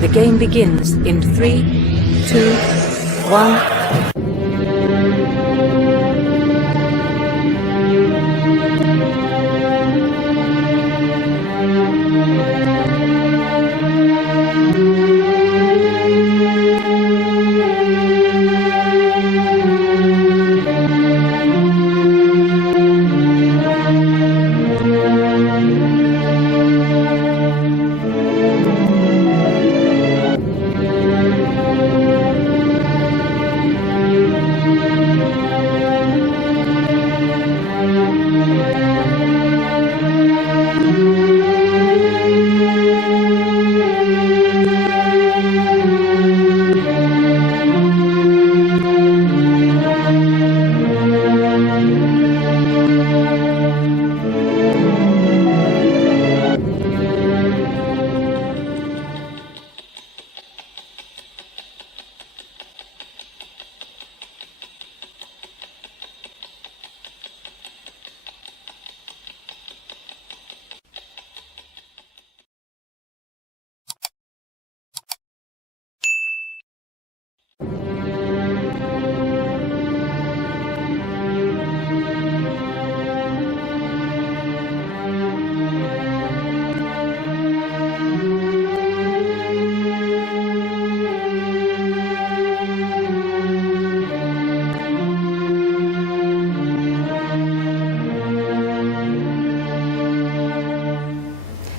The game begins in 3, 2, 1.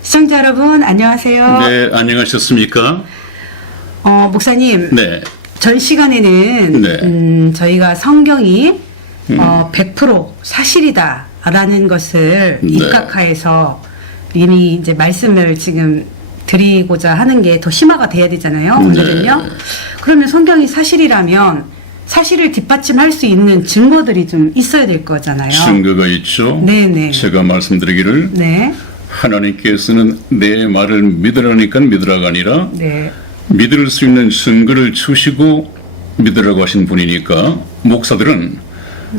시청자 여러분 안녕하세요. 네, 안녕하셨습니까? 목사님, 네. 전 시간에는 네. 저희가 성경이 100% 사실이다라는 것을 네. 입각하여서 이미 이제 말씀을 지금 드리고자 하는 게 더 심화가 돼야 되잖아요. 오늘은요. 네. 그러면 성경이 사실이라면 사실을 뒷받침할 수 있는 증거들이 좀 있어야 될 거잖아요. 증거가 있죠. 네네. 제가 말씀드리기를 네. 하나님께서는 내 말을 믿으라니까 믿으라가 아니라 네. 믿을 수 있는 증거를 주시고 믿으라고 하신 분이니까 목사들은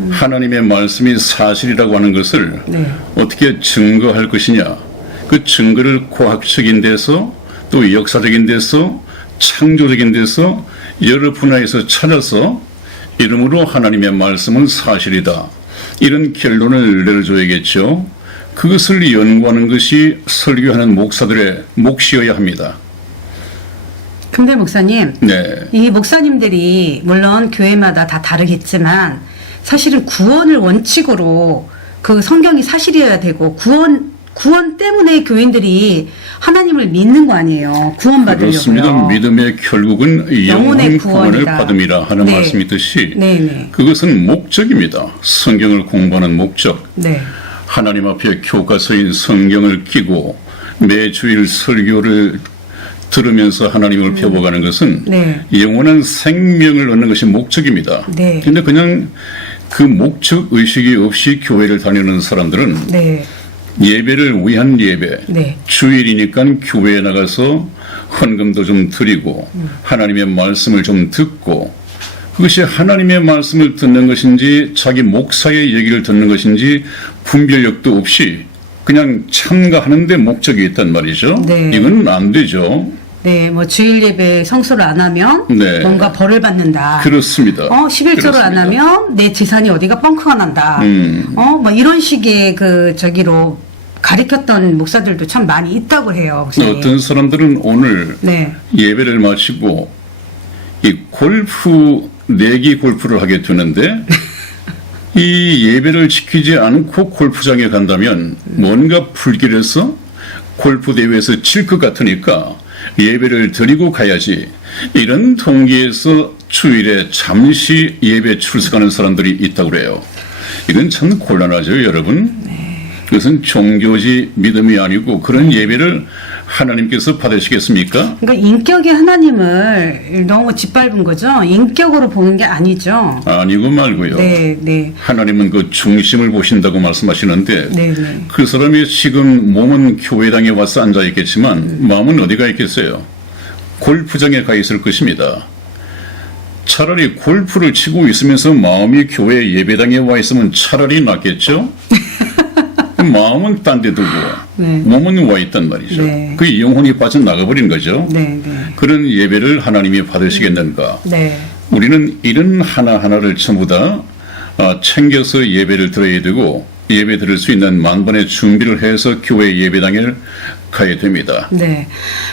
하나님의 말씀이 사실이라고 하는 것을 네. 어떻게 증거할 것이냐, 그 증거를 과학적인 데서 또 역사적인 데서 창조적인 데서 여러 분야에서 찾아서 이름으로 하나님의 말씀은 사실이다, 이런 결론을 내려줘야겠죠. 그것을 연구하는 것이 설교하는 목사들의 몫이어야 합니다. 근데 목사님, 네. 이 목사님들이 물론 교회마다 다 다르겠지만 사실은 구원을 원칙으로 그 성경이 사실이어야 되고 구원 때문에 교인들이 하나님을 믿는 거 아니에요. 구원받으려고요. 그렇습니다. 믿음의 결국은 영혼의 구원을 구원이다. 받음이라 하는 네. 말씀이 있듯이 네네. 그것은 목적입니다. 성경을 공부하는 목적. 네. 하나님 앞에 교과서인 성경을 끼고 매주일 설교를 들으면서 하나님을 배워가는 것은 네. 영원한 생명을 얻는 것이 목적입니다. 네. 그런데 그냥 그 목적 의식이 없이 교회를 다니는 사람들은 네. 예배를 위한 예배, 네. 주일이니까 교회에 나가서 헌금도 좀 드리고 하나님의 말씀을 좀 듣고, 그것이 하나님의 말씀을 듣는 것인지 자기 목사의 얘기를 듣는 것인지 분별력도 없이 그냥 참가하는 데 목적이 있단 말이죠. 네. 이건 안 되죠. 네, 뭐 주일 예배 성수를 안 하면 네. 뭔가 벌을 받는다. 그렇습니다. 11조를 안 그렇습니다. 하면 내 재산이 어디가 뻥크가 난다. 뭐 이런 식의 그 저기로 가리켰던 목사들도 참 많이 있다고 해요. 목사님. 어떤 사람들은 오늘 네. 예배를 마치고 이 내기 골프를 하게 되는데 이 예배를 지키지 않고 골프장에 간다면 뭔가 불길해서 골프 대회에서 질 것 같으니까 예배를 드리고 가야지, 이런 동기에서 주일에 잠시 예배 출석하는 사람들이 있다고 그래요. 이건 참 곤란하죠, 여러분. 그것은 종교지 믿음이 아니고 그런 예배를 하나님께서 받으시겠습니까? 그러니까 인격의 하나님을 너무 짓밟은 거죠. 인격으로 보는 게 아니죠. 아니고 말고요. 네, 네. 하나님은 그 중심을 보신다고 말씀하시는데 네, 네. 그 사람이 지금 몸은 교회당에 와서 앉아 있겠지만 마음은 어디 가 있겠어요? 골프장에 가 있을 것입니다. 차라리 골프를 치고 있으면서 마음이 교회 예배당에 와 있으면 차라리 낫겠죠? 마음은 딴 데 두고 네. 몸은 와 있단 말이죠. 네. 그 영혼이 빠져나가버린 거죠. 네, 네. 그런 예배를 하나님이 받으시겠는가. 네. 우리는 이런 하나하나를 전부 다 챙겨서 예배를 드려야 되고 예배 드릴 수 있는 만반의 준비를 해서 교회 예배당에 가야 됩니다. 네.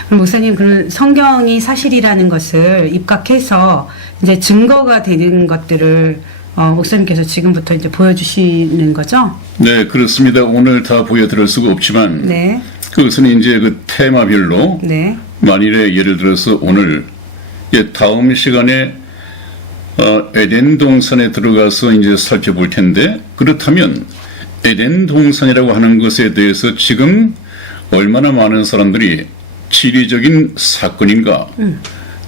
그럼 목사님, 그런 성경이 사실이라는 것을 입각해서 이제 증거가 되는 것들을 목사님께서 지금부터 이제 보여주시는 거죠? 네, 그렇습니다. 오늘 다 보여드릴 수가 없지만 네. 그것은 이제 그 테마별로 네. 만일에 예를 들어서 오늘 다음 시간에 에덴 동산에 들어가서 이제 살펴볼 텐데 그렇다면 에덴 동산이라고 하는 것에 대해서 지금 얼마나 많은 사람들이 지리적인 사건인가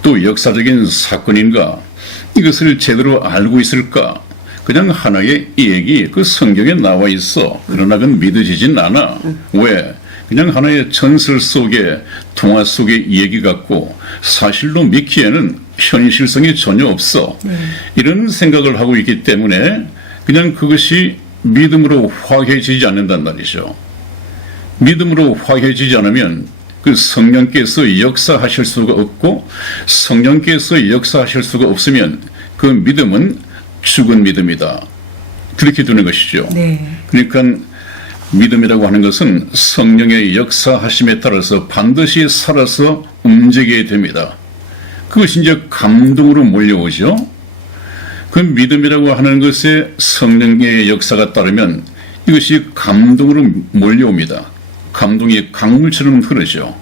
또 역사적인 사건인가 이것을 제대로 알고 있을까? 그냥 하나의 얘기 그 성경에 나와 있어. 그러나 그건 믿어지진 않아. 왜? 그냥 하나의 전설 속에 동화 속의 얘기 같고 사실로 믿기에는 현실성이 전혀 없어. 이런 생각을 하고 있기 때문에 그냥 그것이 믿음으로 화해지지 않는단 말이죠. 믿음으로 화해지지 않으면 그 성령께서 역사하실 수가 없고 성령께서 역사하실 수가 없으면 그 믿음은 죽은 믿음이다. 그렇게 두는 것이죠. 네. 그러니까 믿음이라고 하는 것은 성령의 역사하심에 따라서 반드시 살아서 움직여야 됩니다. 그것이 이제 감동으로 몰려오죠. 그 믿음이라고 하는 것에 성령의 역사가 따르면 이것이 감동으로 몰려옵니다. 감동이 강물처럼 흐르죠.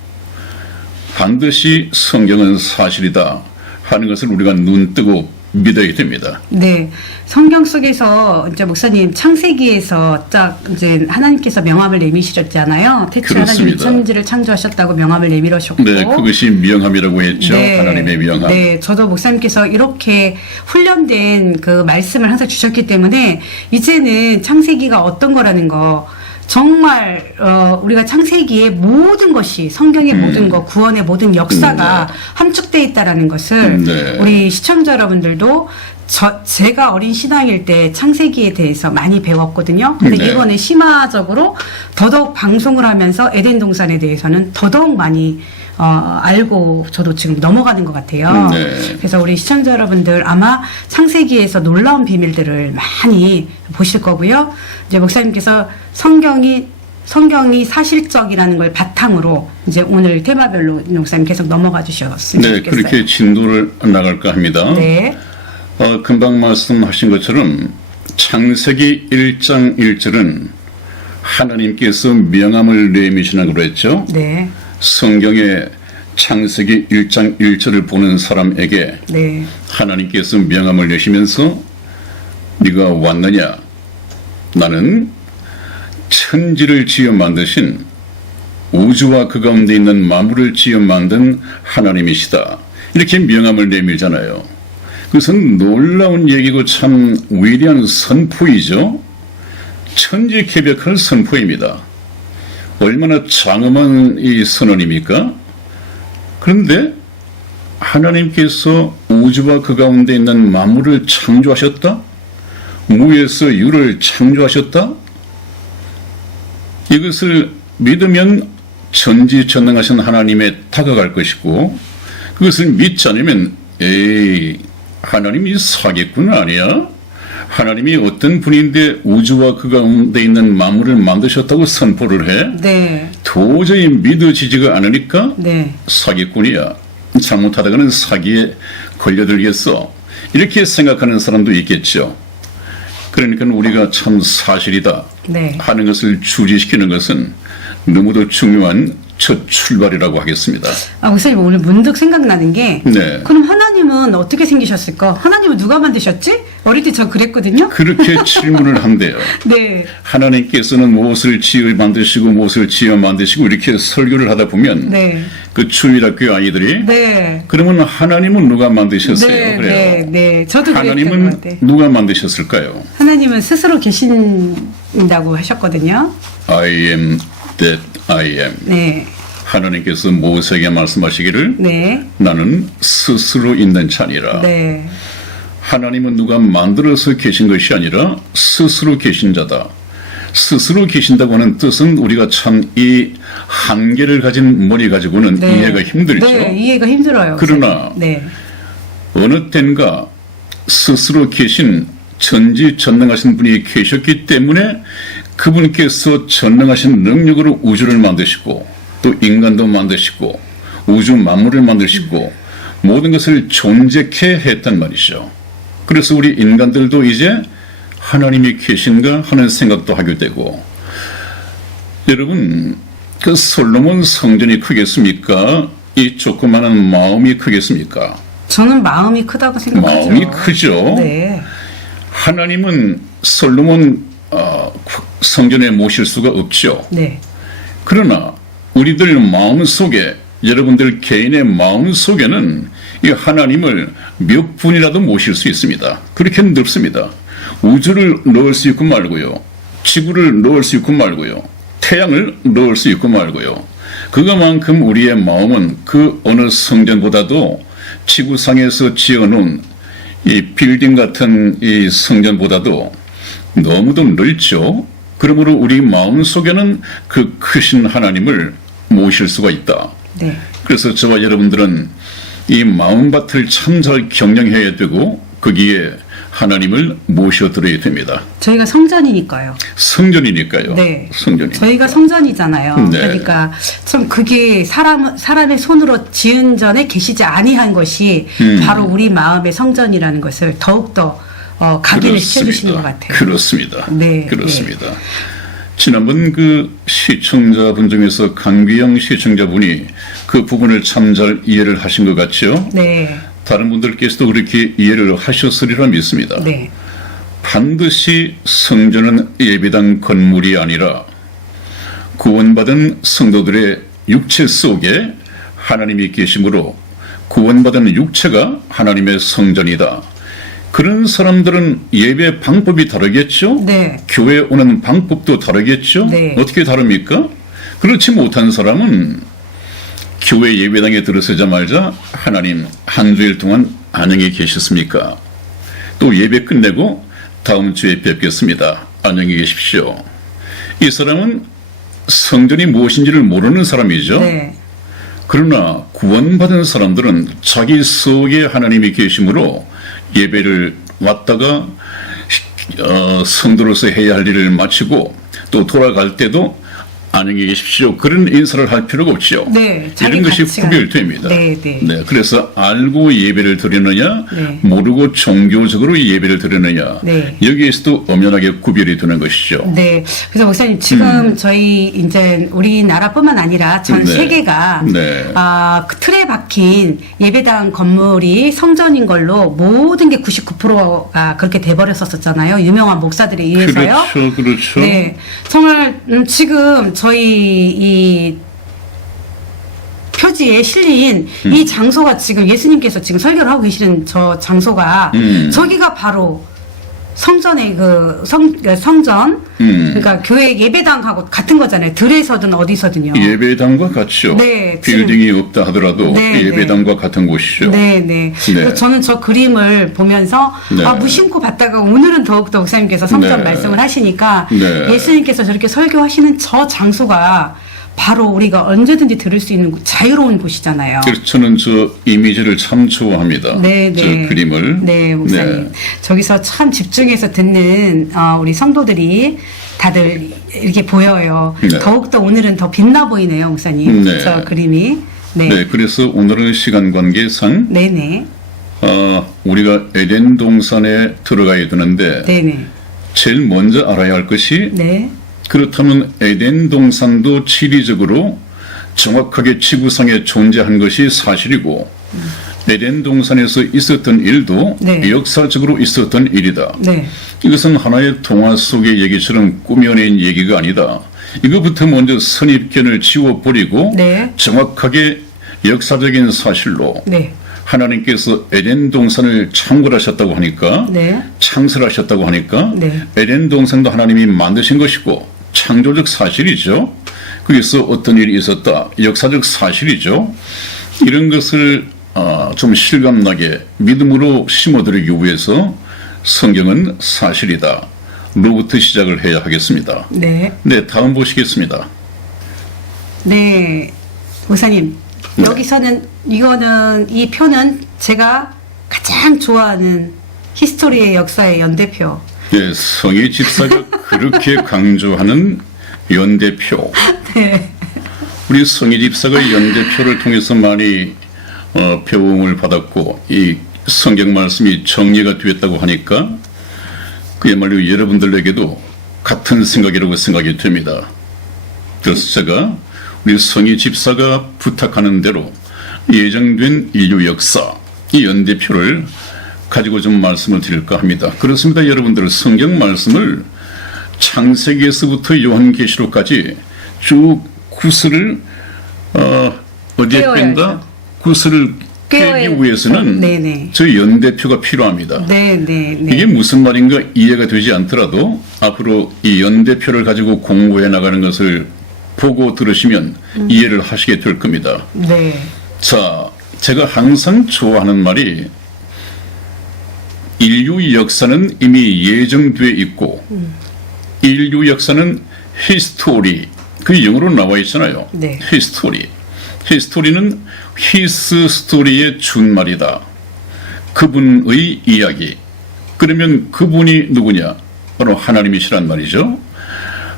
반드시 성경은 사실이다 하는 것을 우리가 눈뜨고 믿어야 됩니다. 네. 성경 속에서 이제 목사님 창세기에서 딱 이제 하나님께서 명함을 내미셨잖아요. 태초에 하나님 그렇습니다. 천지를 창조하셨다고 명함을 내밀으셨고. 네, 그것이 명함이라고 했죠. 네. 하나님의 명함. 네, 저도 목사님께서 이렇게 훈련된 그 말씀을 항상 주셨기 때문에 이제는 창세기가 어떤 거라는 거 정말 우리가 창세기의 모든 것이 성경의 모든 것 구원의 모든 역사가 함축되어 있다라는 것을 네. 우리 시청자 여러분들도 제가 어린 신앙일 때 창세기에 대해서 많이 배웠거든요. 근데 네. 이번에 심화적으로 더더욱 방송을 하면서 에덴 동산에 대해서는 더더욱 많이 알고 저도 지금 넘어가는 것 같아요. 네. 그래서 우리 시청자 여러분들 아마 창세기에서 놀라운 비밀들을 많이 보실 거고요. 이제 목사님께서 성경이 사실적이라는 걸 바탕으로 이제 오늘 테마별로 목사님 계속 넘어가 주셨으면 네, 좋겠어요. 그렇게 진도를 나갈까 합니다. 네. 금방 말씀하신 것처럼 창세기 1장 1절은 하나님께서 명함을 내미시라고 그랬죠. 네. 성경의 창세기 1장 1절을 보는 사람에게 네. 하나님께서 명함을 내시면서 네가 왔느냐? 나는 천지를 지어 만드신 우주와 그 가운데 있는 만물을 지어 만든 하나님이시다. 이렇게 명함을 내밀잖아요. 그것은 놀라운 얘기고 참 위대한 선포이죠. 천지개벽할 선포입니다. 얼마나 장엄한 이 선언입니까? 그런데 하나님께서 우주와 그 가운데 있는 만물을 창조하셨다? 무에서 유를 창조하셨다? 이것을 믿으면 전지전능하신 하나님에 다가갈 것이고 그것을 믿지 않으면 에이 하나님이 사기꾼 아니야? 하나님이 어떤 분인데 우주와 그 가운데 있는 만물을 만드셨다고 선포를 해? 네. 도저히 믿어지지가 않으니까 네. 사기꾼이야. 잘못하다가는 사기에 걸려들겠어. 이렇게 생각하는 사람도 있겠죠. 그러니까 우리가 참 사실이다 네. 하는 것을 주지시키는 것은 너무도 중요한 첫 출발이라고 하겠습니다. 목사님 오늘 문득 생각나는 게 네. 그럼 하나님은 어떻게 생기셨을까? 하나님은 누가 만드셨지? 어릴 때 저 그랬거든요. 그렇게 질문을 한대요. 네. 하나님께서는 무엇을 지어 만드시고 무엇을 지어 만드시고 이렇게 설교를 하다 보면 네. 그 주일학교 아이들이 네. 그러면 하나님은 누가 만드셨어요? 네, 그래요. 네, 네. 저도 그랬던 것 하나님은 같아요. 누가 만드셨을까요? 하나님은 스스로 계신다고 하셨거든요. I am that I am. 네. 하나님께서 모세에게 말씀하시기를 네. 나는 스스로 있는 자니라. 네. 하나님은 누가 만들어서 계신 것이 아니라 스스로 계신 자다. 스스로 계신다고 하는 뜻은 우리가 참 이 한계를 가진 머리 가지고는 네. 이해가 힘들죠. 네, 이해가 힘들어요. 그러나 네. 어느 땐가 스스로 계신 전지전능하신 분이 계셨기 때문에 그분께서 전능하신 능력으로 우주를 만드시고 또 인간도 만드시고 우주 만물을 만드시고 모든 것을 존재케 했단 말이죠. 그래서 우리 인간들도 이제 하나님이 계신가 하는 생각도 하게 되고, 여러분 그 솔로몬 성전이 크겠습니까? 이 조그마한 마음이 크겠습니까? 저는 마음이 크다고 생각하죠. 마음이 크죠. 네. 하나님은 솔로몬 성전에 모실 수가 없죠. 네. 그러나 우리들 마음 속에, 여러분들 개인의 마음 속에는 이 하나님을 몇 분이라도 모실 수 있습니다. 그렇게 넓습니다. 우주를 넣을 수 있고 말고요. 지구를 넣을 수 있고 말고요. 태양을 넣을 수 있고 말고요. 그것만큼 우리의 마음은 그 어느 성전보다도 지구상에서 지어놓은 이 빌딩 같은 이 성전보다도 너무도 넓죠. 그러므로 우리 마음 속에는 그 크신 하나님을 모실 수가 있다. 네. 그래서 저와 여러분들은 이 마음밭을 참 잘 경영해야 되고 거기에 하나님을 모셔드려야 됩니다. 저희가 성전이니까요. 성전이니까요. 네. 성전이니까. 저희가 성전이잖아요. 네. 그러니까 참 그게 사람의 손으로 지은 전에 계시지 아니한 것이 바로 우리 마음의 성전이라는 것을 더욱더 각인을 시켜주시는 것 같아요. 그렇습니다. 네. 그렇습니다. 네. 지난번 그 시청자분 중에서 강규영 시청자분이 그 부분을 참 잘 이해를 하신 것 같죠? 네. 다른 분들께서도 그렇게 이해를 하셨으리라 믿습니다. 네. 반드시 성전은 예배당 건물이 아니라 구원받은 성도들의 육체 속에 하나님이 계심으로 구원받은 육체가 하나님의 성전이다. 그런 사람들은 예배 방법이 다르겠죠? 네. 교회 오는 방법도 다르겠죠? 네. 어떻게 다릅니까? 그렇지 못한 사람은 교회 예배당에 들어서자마자 하나님 한 주일 동안 안녕히 계셨습니까? 또 예배 끝내고 다음 주에 뵙겠습니다. 안녕히 계십시오. 이 사람은 성전이 무엇인지를 모르는 사람이죠. 네. 그러나 구원받은 사람들은 자기 속에 하나님이 계심으로 예배를 왔다가 성도로서 해야 할 일을 마치고 또 돌아갈 때도 안녕히 계십시오. 그런 인사를 할 필요가 없죠. 네, 이런 것이 가치가... 구별됩니다. 네, 네. 네, 그래서 알고 예배를 드리느냐, 네. 모르고 종교적으로 예배를 드리느냐, 네. 여기에서도 엄연하게 구별이 되는 것이죠. 네. 그래서 목사님 지금 저희 이제 우리나라뿐만 아니라 전 네. 세계가 네. 그 틀에 박힌 예배당 건물이 성전인 걸로 모든 게 99%가 그렇게 돼버렸었잖아요. 유명한 목사들에 의해서요. 그렇죠, 그렇죠. 네. 정말 지금 저희 이 표지에 실린 이 장소가 지금 예수님께서 지금 설교를 하고 계시는 저 장소가 저기가 바로 성전의 성전 그러니까 교회 예배당하고 같은 거잖아요. 들에서든 어디서든요. 예배당과 같죠. 네, 빌딩이 없다 하더라도 네, 예배당과 같은 곳이죠. 네, 네. 그래서 저는 저 그림을 보면서 네. 무심코 봤다가 오늘은 더욱더 목사님께서 성전 네. 말씀을 하시니까 네. 예수님께서 저렇게 설교하시는 저 장소가 바로 우리가 언제든지 들을 수 있는 자유로운 곳이잖아요. 그래서 저는 저 이미지를 참 좋아합니다. 네, 저 네. 그림을. 네, 목사님. 네. 저기서 참 집중해서 듣는 우리 성도들이 다들 이렇게 보여요. 네. 더욱더 오늘은 더 빛나 보이네요, 목사님. 네. 저 그림이. 네. 네, 그래서 오늘은 시간 관계상 네네. 우리가 에덴 동산에 들어가야 되는데 네네. 제일 먼저 알아야 할 것이 네. 그렇다면 에덴 동산도 지리적으로 정확하게 지구상에 존재한 것이 사실이고 에덴 동산에서 있었던 일도 네. 역사적으로 있었던 일이다. 네. 이것은 하나의 동화 속의 얘기처럼 꾸며낸 얘기가 아니다. 이것부터 먼저 선입견을 지워버리고 네. 정확하게 역사적인 사실로 네. 하나님께서 에덴 동산을 창궐하셨다고 하니까 네. 창설하셨다고 하니까 네. 에덴 동산도 하나님이 만드신 것이고 창조적 사실이죠. 거기서 어떤 일이 있었다. 역사적 사실이죠. 이런 것을 좀 실감나게 믿음으로 심어드리기 위해서 성경은 사실이다. 로부터 시작을 해야 하겠습니다. 네. 네, 다음 보시겠습니다. 네. 목사님, 네. 여기서는 이 표는 제가 가장 좋아하는 히스토리의 역사의 연대표. 네, 성희 집사가 그렇게 강조하는 연대표. 네. 우리 성희 집사가 연대표를 통해서 많이 배움을 받았고 이 성경 말씀이 정리가 되었다고 하니까 그야말로 여러분들에게도 같은 생각이라고 생각이 됩니다. 그래서 제가 우리 성희 집사가 부탁하는 대로 예정된 인류 역사 이 연대표를 가지고 좀 말씀을 드릴까 합니다. 그렇습니다. 여러분들 성경 말씀을 창세기에서부터 요한계시록까지 쭉 구슬을 어디에 꿰어야죠. 뺀다? 구슬을 꿰기 위해서는 네네. 저 연대표가 필요합니다. 네네. 이게 무슨 말인가 이해가 되지 않더라도 앞으로 이 연대표를 가지고 공부해 나가는 것을 보고 들으시면 이해를 하시게 될 겁니다. 네. 자, 제가 항상 좋아하는 말이 인류 역사는 이미 예정되어 있고 인류 역사는 히스토리 그 영어로 나와 있잖아요. 네. 히스토리. 히스토리는 히스 스토리의 준말이다. 그분의 이야기. 그러면 그분이 누구냐? 바로 하나님이시란 말이죠.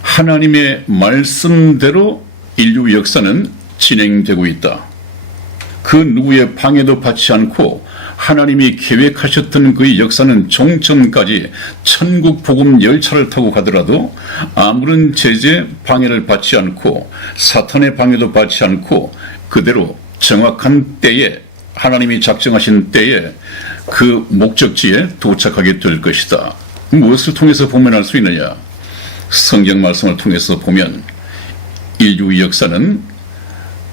하나님의 말씀대로 인류 역사는 진행되고 있다. 그 누구의 방해도 받지 않고 하나님이 계획하셨던 그 역사는 종점까지 천국 복음 열차를 타고 가더라도 아무런 제재 방해를 받지 않고 사탄의 방해도 받지 않고 그대로 정확한 때에 하나님이 작정하신 때에 그 목적지에 도착하게 될 것이다. 무엇을 통해서 보면할 수 있느냐? 성경 말씀을 통해서 보면 인류 역사는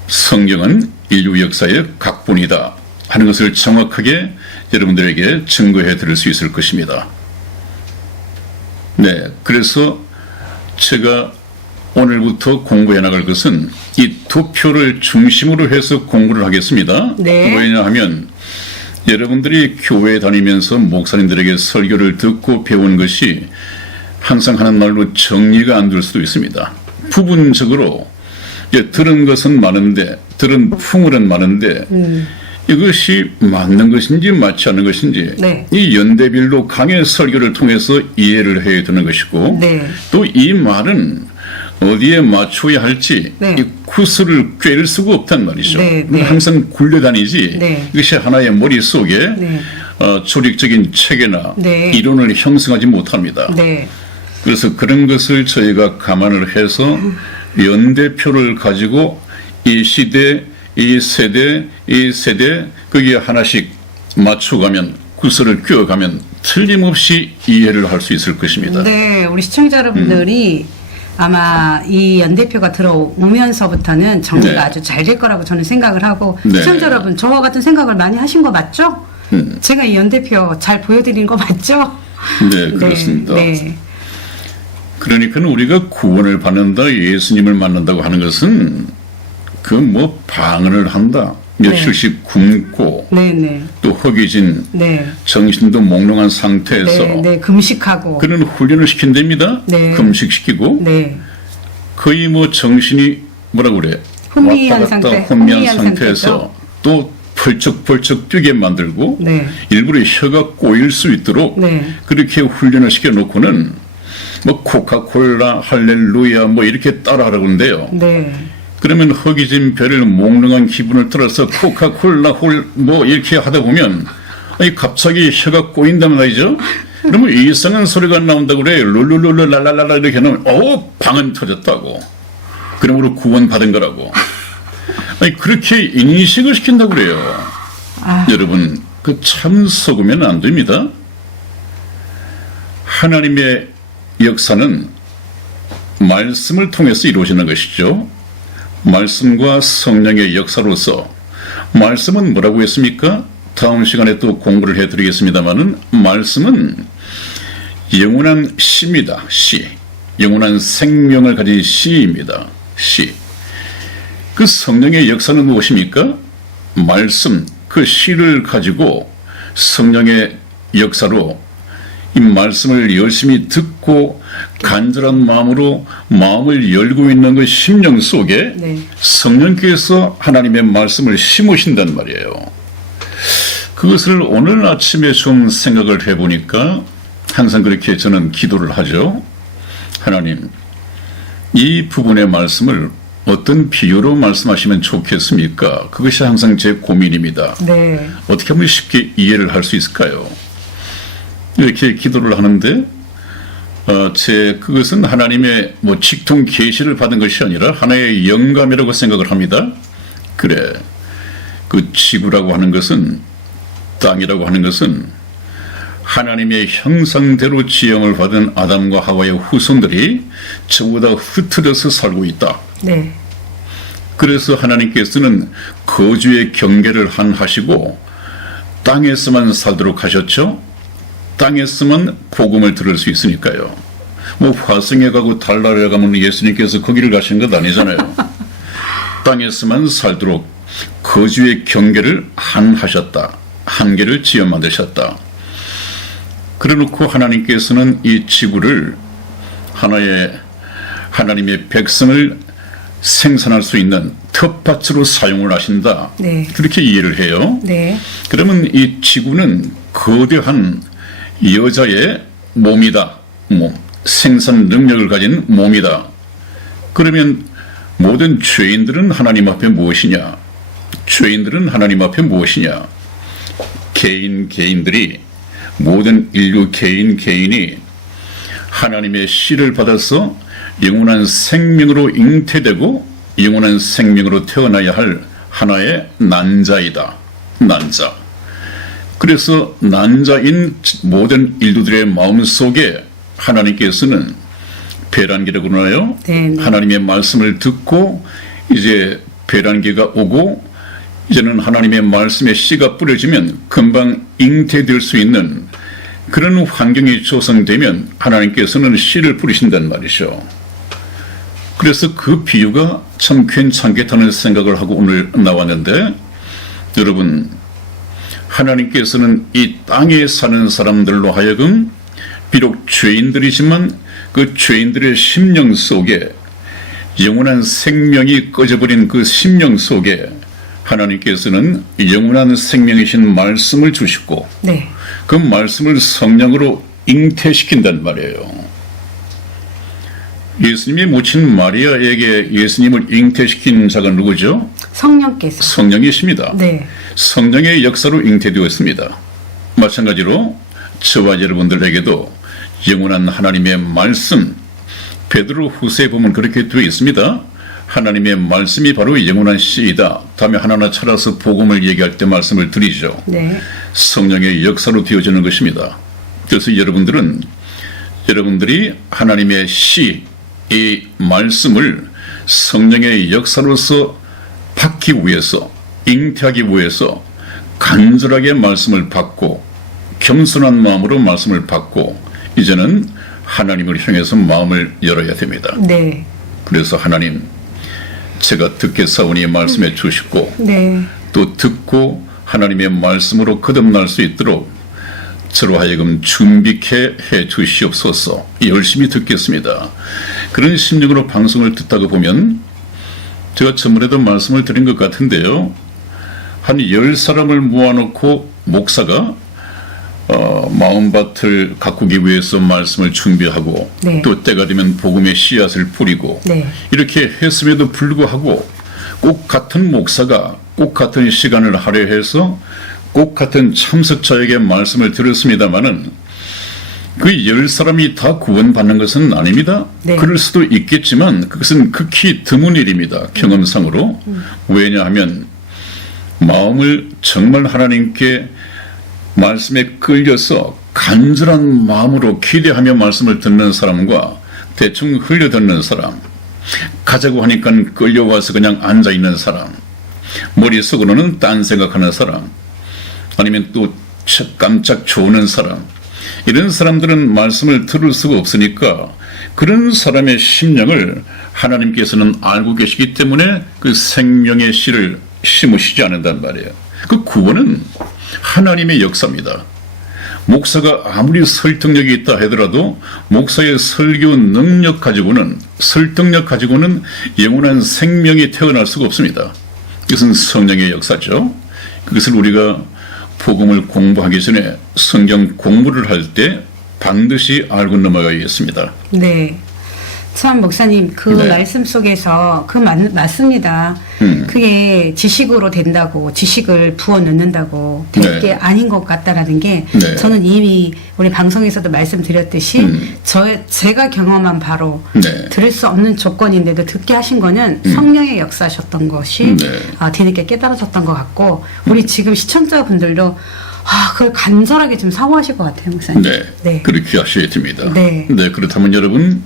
성경은 인류 역사의 각본이다 하는 것을 정확하게 여러분들에게 증거해 드릴 수 있을 것입니다. 네, 그래서 제가 오늘부터 공부해 나갈 것은 이 두 표를 중심으로 해서 공부를 하겠습니다. 네. 왜냐하면 여러분들이 교회 다니면서 목사님들에게 설교를 듣고 배운 것이 항상 하는 말로 정리가 안 될 수도 있습니다. 부분적으로 들은 것은 많은데 들은 풍을은 많은데 이것이 맞는 것인지 맞지 않는 것인지 네. 이 연대별로 강의 설교를 통해서 이해를 해야 되는 것이고 네. 또 이 말은 어디에 맞춰야 할지 네. 이 구슬을 꿰를 수가 없단 말이죠. 네, 네. 항상 굴려다니지 네. 이것이 하나의 머릿속에 네. 조직적인 체계나 네. 이론을 형성하지 못합니다. 네. 그래서 그런 것을 저희가 감안을 해서 연대표를 가지고 이 시대, 이 세대, 이 세대 거기에 하나씩 맞춰가면 구슬을 꿰어가면 틀림없이 이해를 할 수 있을 것입니다. 네, 우리 시청자 여러분들이 아마 이 연대표가 들어오면서부터는 정리가 네. 아주 잘 될 거라고 저는 생각을 하고 네. 시청자 여러분 저와 같은 생각을 많이 하신 거 맞죠? 제가 이 연대표 잘 보여드린 거 맞죠? 네, 그렇습니다. 네. 그러니까 우리가 구원을 받는다, 예수님을 만난다고 하는 것은 그 뭐 방언을 한다, 며칠씩 굶고 네, 네. 또 허기진 네. 정신도 몽롱한 상태에서 네, 네, 금식하고. 그런 훈련을 시킨답니다. 네. 금식시키고 네. 거의 뭐 정신이 뭐라 그래 혼미한 왔다 갔다 상태, 혼미한 혼미한 상태에서 상태죠. 또 펄쩍펄쩍 뛰게 만들고 네. 일부러 혀가 꼬일 수 있도록 네. 그렇게 훈련을 시켜놓고는 뭐 코카콜라 할렐루야 뭐 이렇게 따라하라고 하는데요. 네. 그러면 허기진 배를 몽롱한 기분을 따라서 코카콜라 뭐 이렇게 하다 보면 아니 갑자기 혀가 꼬인단 말이죠. 그러면 이상한 소리가 나온다고 그래. 룰루룰루 랄랄랄라 이렇게 하면 방언 터졌다고. 그러므로 구원 받은 거라고. 아니 그렇게 인식을 시킨다고 그래요. 여러분 그 참 속으면 안 됩니다. 하나님의 역사는 말씀을 통해서 이루어지는 것이죠. 말씀과 성령의 역사로서 말씀은 뭐라고 했습니까? 다음 시간에 또 공부를 해드리겠습니다마는 말씀은 영원한 시입니다. 시. 영원한 생명을 가진 시입니다. 시. 그 성령의 역사는 무엇입니까? 말씀, 그 시를 가지고 성령의 역사로 이 말씀을 열심히 듣고 듣고 간절한 마음으로 마음을 열고 있는 그 심령 속에 네. 성령께서 하나님의 말씀을 심으신단 말이에요. 그것을 오늘 아침에 좀 생각을 해보니까 항상 그렇게 저는 기도를 하죠. 하나님, 이 부분의 말씀을 어떤 비유로 말씀하시면 좋겠습니까? 그것이 항상 제 고민입니다. 네. 어떻게 하면 쉽게 이해를 할 수 있을까요? 이렇게 기도를 하는데 그것은 하나님의 직통 계시를 받은 것이 아니라 하나의 영감이라고 생각을 합니다. 그래, 그 지구라고 하는 것은, 땅이라고 하는 것은 하나님의 형상대로 지형을 받은 아담과 하와의 후손들이 전부 다 흩어져서 살고 있다. 네. 그래서 하나님께서는 거주의 경계를 하시고 땅에서만 살도록 하셨죠. 땅에서만 복음을 들을 수 있으니까요. 화성에 가고 달나라에 가면 예수님께서 거기를 가신 것 아니잖아요. 땅에서만 살도록 거주의 경계를 하셨다. 한계를 지어 만드셨다. 그래놓고 하나님께서는 이 지구를 하나님의 백성을 생산할 수 있는 텃밭으로 사용을 하신다. 네. 그렇게 이해를 해요. 네. 그러면 이 지구는 거대한 여자의 몸이다. 생산 능력을 가진 몸이다. 그러면 모든 죄인들은 하나님 앞에 무엇이냐? 죄인들은 하나님 앞에 무엇이냐? 개인들이, 모든 인류 개인이 하나님의 씨를 받아서 영원한 생명으로 잉태되고 영원한 생명으로 태어나야 할 하나의 난자이다. 난자. 그래서 난자인 모든 인류들의 마음 속에 하나님께서는 배란기라고 그러나요? 네. 하나님의 말씀을 듣고 이제 배란기가 오고 이제는 하나님의 말씀의 씨가 뿌려지면 금방 잉태될 수 있는 그런 환경이 조성되면 하나님께서는 씨를 뿌리신단 말이죠. 그래서 그 비유가 참 괜찮겠다는 생각을 하고 오늘 나왔는데, 여러분, 하나님께서는 이 땅에 사는 사람들로 하여금 비록 죄인들이지만 그 죄인들의 심령 속에 영원한 생명이 꺼져버린 그 심령 속에 하나님께서는 영원한 생명이신 말씀을 주시고 네. 그 말씀을 성령으로 잉태시킨단 말이에요. 예수님의 모친 마리아에게 예수님을 잉태시킨 자가 누구죠? 성령께서. 성령이십니다. 네. 성령의 역사로 잉태되었습니다. 마찬가지로 저와 여러분들에게도 영원한 하나님의 말씀, 베드로 후서에 보면 그렇게 되어 있습니다. 하나님의 말씀이 바로 영원한 씨이다. 다음에 하나하나 찾아서 복음을 얘기할 때 말씀을 드리죠. 네. 성령의 역사로 되어지는 것입니다. 그래서 여러분들이 하나님의 씨, 이 말씀을 성령의 역사로서 받기 위해서, 잉태하기 위해서 간절하게 말씀을 받고 겸손한 마음으로 말씀을 받고 이제는 하나님을 향해서 마음을 열어야 됩니다. 네. 그래서 하나님, 제가 듣겠사오니 말씀해 주시고 네. 또 듣고 하나님의 말씀으로 거듭날 수 있도록 저로 하여금 준비케 해 주시옵소서. 열심히 듣겠습니다. 그런 심령으로 방송을 듣다가 보면 제가 전번에도 말씀을 드린 것 같은데요. 한 10사람을 모아놓고 목사가 마음밭을 가꾸기 위해서 말씀을 준비하고 네. 또 때가 되면 복음의 씨앗을 뿌리고 네. 이렇게 했음에도 불구하고 꼭 같은 목사가 꼭 같은 시간을 할애해서 꼭 같은 참석자에게 말씀을 들었습니다마는 그 10사람이 다 구원받는 것은 아닙니다. 네. 그럴 수도 있겠지만 그것은 극히 드문 일입니다. 경험상으로. 왜냐하면 마음을 정말 하나님께 말씀에 끌려서 간절한 마음으로 기대하며 말씀을 듣는 사람과 대충 흘려듣는 사람, 가자고 하니까 끌려와서 그냥 앉아있는 사람, 머릿속으로는 딴 생각하는 사람, 아니면 또 깜짝 조는 사람, 이런 사람들은 말씀을 들을 수가 없으니까 그런 사람의 심령을 하나님께서는 알고 계시기 때문에 그 생명의 씨를 심으시지 않는단 말이에요. 그 구원은 하나님의 역사입니다. 목사가 아무리 설득력이 있다 하더라도 목사의 설교 능력 가지고는 설득력 가지고는 영원한 생명이 태어날 수가 없습니다. 이것은 성령의 역사죠. 그것을 우리가 복음을 공부하기 전에 성경 공부를 할 때 반드시 알고 넘어가야겠습니다. 네. 참 목사님 그 네. 말씀 속에서 맞습니다. 그게 지식으로 된다고 지식을 부어 넣는다고 될 네. 게 아닌 것 같다라는 게 네. 저는 이미 우리 방송에서도 말씀드렸듯이 제가 경험한 바로 네. 들을 수 없는 조건인데도 듣게 하신 거는 성령의 역사셨던 것이 네. 뒤늦게 깨달아졌던 것 같고 우리 지금 시청자분들도 그걸 간절하게 좀 사모하실 것 같아요, 목사님. 네. 네. 그렇게 하셔야 됩니다. 네. 그렇다면 여러분,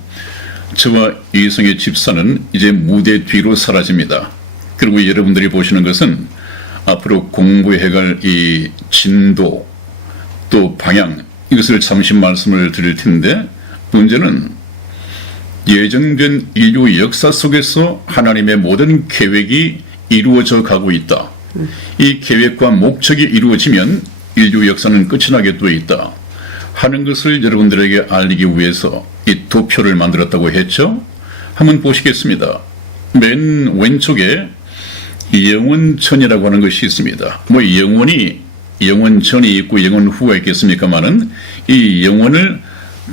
저와 이성의 집사는 이제 무대 뒤로 사라집니다. 그리고 여러분들이 보시는 것은 앞으로 공부해갈 이 진도 또 방향 이것을 잠시 말씀을 드릴 텐데 문제는 예정된 인류 역사 속에서 하나님의 모든 계획이 이루어져 가고 있다. 이 계획과 목적이 이루어지면 인류 역사는 끝이 나게 되어 있다 하는 것을 여러분들에게 알리기 위해서 이 도표를 만들었다고 했죠. 한번 보시겠습니다. 맨 왼쪽에 영원천이라고 하는 것이 있습니다. 영원 전이 있고 영원 후가 있겠습니까마는 이 영원을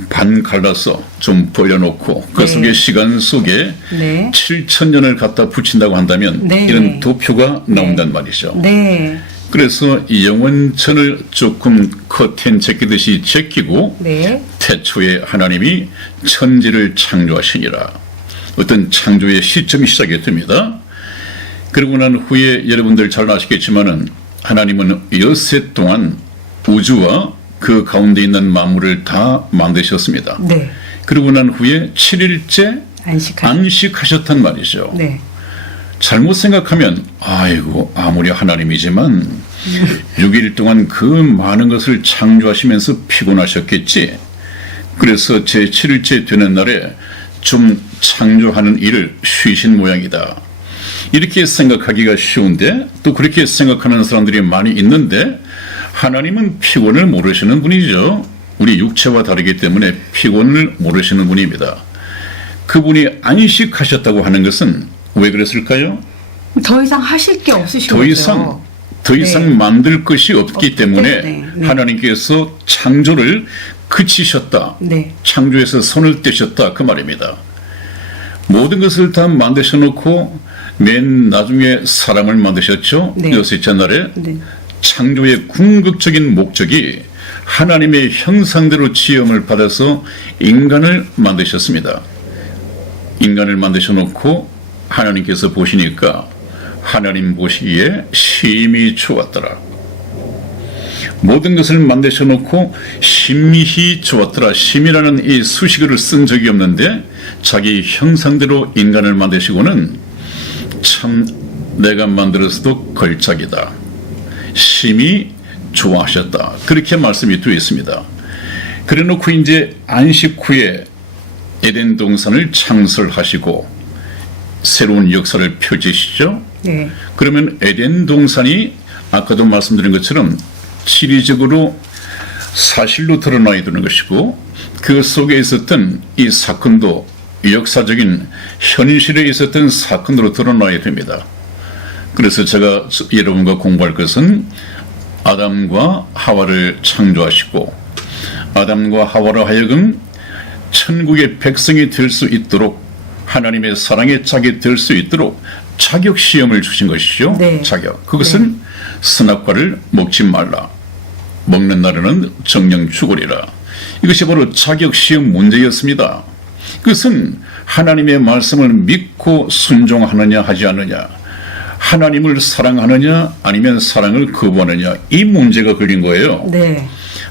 반 갈라서 좀 벌려놓고 그 속에 시간 속에 7,000년을 갖다 붙인다고 한다면 이런 도표가 나온단 말이죠. 네. 그래서 이 영원천을 조금 커튼 제끼듯이 제끼고 태초에 하나님이 천지를 창조하시니라. 어떤 창조의 시점이 시작이 됩니다. 그러고 난 후에 여러분들 잘 아시겠지만은 하나님은 엿새 동안 우주와 그 가운데 있는 만물을 다 만드셨습니다. 그러고 난 후에 7일째 안식하셨단 말이죠. 잘못 생각하면 아무리 하나님이지만 6일 동안 그 많은 것을 창조하시면서 피곤하셨겠지. 그래서 제 7일째 되는 날에 좀 창조하는 일을 쉬신 모양이다. 이렇게 생각하기가 쉬운데 또 그렇게 생각하는 사람들이 많이 있는데 하나님은 피곤을 모르시는 분이죠. 우리 육체와 다르기 때문에 피곤을 모르시는 분입니다. 그분이 안식하셨다고 하는 것은 왜 그랬을까요? 더 이상 하실 게 없으신 더 이상 만들 것이 없기 때문에 하나님께서 창조를 그치셨다. 창조에서 손을 떼셨다 그 말입니다. 모든 것을 다 만드셔놓고 맨 나중에 사람을 만드셨죠. 여섯째 날에 창조의 궁극적인 목적이 하나님의 형상대로 지음을 받아서 인간을 만드셨습니다. 인간을 만드셔놓고 하나님께서 보시니까 하나님 보시기에 심히 좋았더라. 모든 것을 만드셔놓고 심히 좋았더라. 심이라는 이 수식어를 쓴 적이 없는데 자기 형상대로 인간을 만드시고는 참 내가 만들었어도 걸작이다. 심히 좋아하셨다. 그렇게 말씀이 되어 있습니다. 그래놓고 이제 안식 후에 에덴 동산을 창설하시고 새로운 역사를 펼치시죠. 그러면 에덴 동산이 아까도 말씀드린 것처럼 지리적으로 사실로 드러나야 되는 것이고 그 속에 있었던 이 사건도 역사적인 현실에 있었던 사건으로 드러나야 됩니다. 그래서 제가 여러분과 공부할 것은 아담과 하와를 창조하시고 아담과 하와로 하여금 천국의 백성이 될 수 있도록 하나님의 사랑의 짝이 될 수 있도록 자격 시험을 주신 것이죠. 자격. 그것은 선악과를 먹지 말라. 먹는 날에는 정령 죽으리라. 이것이 바로 자격 시험 문제였습니다. 그것은 하나님의 말씀을 믿고 순종하느냐 하지 않느냐, 하나님을 사랑하느냐 아니면 사랑을 거부하느냐, 이 문제가 걸린 거예요.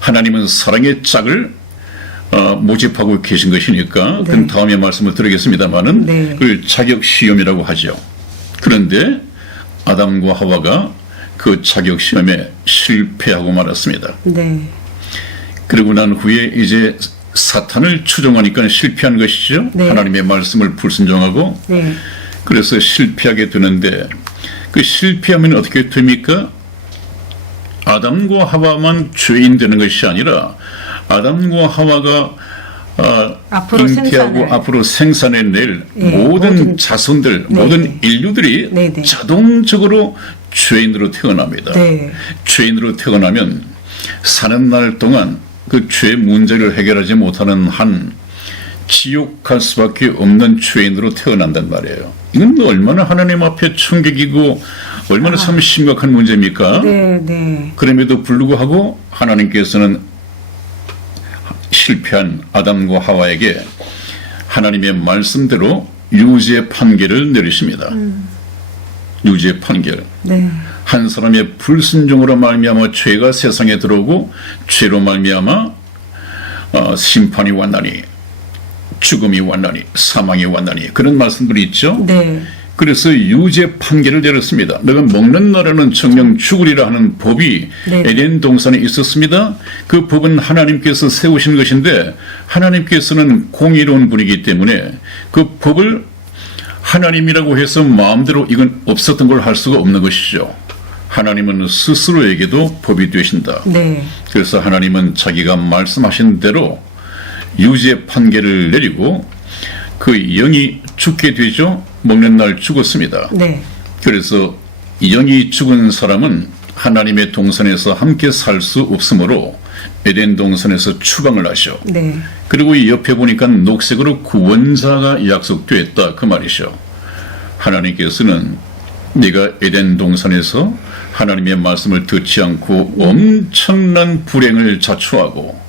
하나님은 사랑의 짝을 모집하고 계신 것이니까 그럼 다음에 말씀을 드리겠습니다마는 그 자격 시험이라고 하죠. 그런데 아담과 하와가 그 자격 시험에 실패하고 말았습니다. 그리고 난 후에 이제 사탄을 추종하니까 실패한 것이죠. 하나님의 말씀을 불순종하고 그래서 실패하게 되는데 그 실패하면 어떻게 됩니까? 아담과 하와만 죄인 되는 것이 아니라 아담과 하와가 앞으로 잉태하고 생산을. 앞으로 생산해낼 예, 모든 자손들, 네, 모든 네. 인류들이 네, 네. 자동적으로 죄인으로 태어납니다. 네. 죄인으로 태어나면 사는 날 동안 그 죄 문제를 해결하지 못하는 한 지옥 갈 수밖에 없는 죄인으로 태어난단 말이에요. 이건 얼마나 하나님 앞에 충격이고 얼마나 참 심각한 문제입니까? 네, 네. 그럼에도 불구하고 하나님께서는 실패한 아담과 하와에게 하나님의 말씀대로 유죄의 판결을 내리십니다. 유죄의 판결. 네. 한 사람의 불순종으로 말미암아 죄가 세상에 들어오고 죄로 말미암아 심판이 왔나니 죽음이 왔나니 사망이 왔나니 그런 말씀들이 있죠. 네. 그래서 유죄 판결을 내렸습니다. 너가 먹는 날에는 정령 죽으리라 하는 법이 네. 에덴 동산에 있었습니다. 그 법은 하나님께서 세우신 것인데 하나님께서는 공의로운 분이기 때문에 그 법을 하나님이라고 해서 마음대로 이건 없었던 걸 할 수가 없는 것이죠. 하나님은 스스로에게도 법이 되신다. 네. 그래서 하나님은 자기가 말씀하신 대로 유죄 판결을 내리고 그 영이 죽게 되죠. 먹는 날 죽었습니다. 네. 그래서 영이 죽은 사람은 하나님의 동산에서 함께 살 수 없으므로 에덴 동산에서 추방을 하셔. 네. 그리고 이 옆에 보니까 녹색으로 구원자가 약속되었다 그 말이죠. 하나님께서는 네가 에덴 동산에서 하나님의 말씀을 듣지 않고 엄청난 불행을 자초하고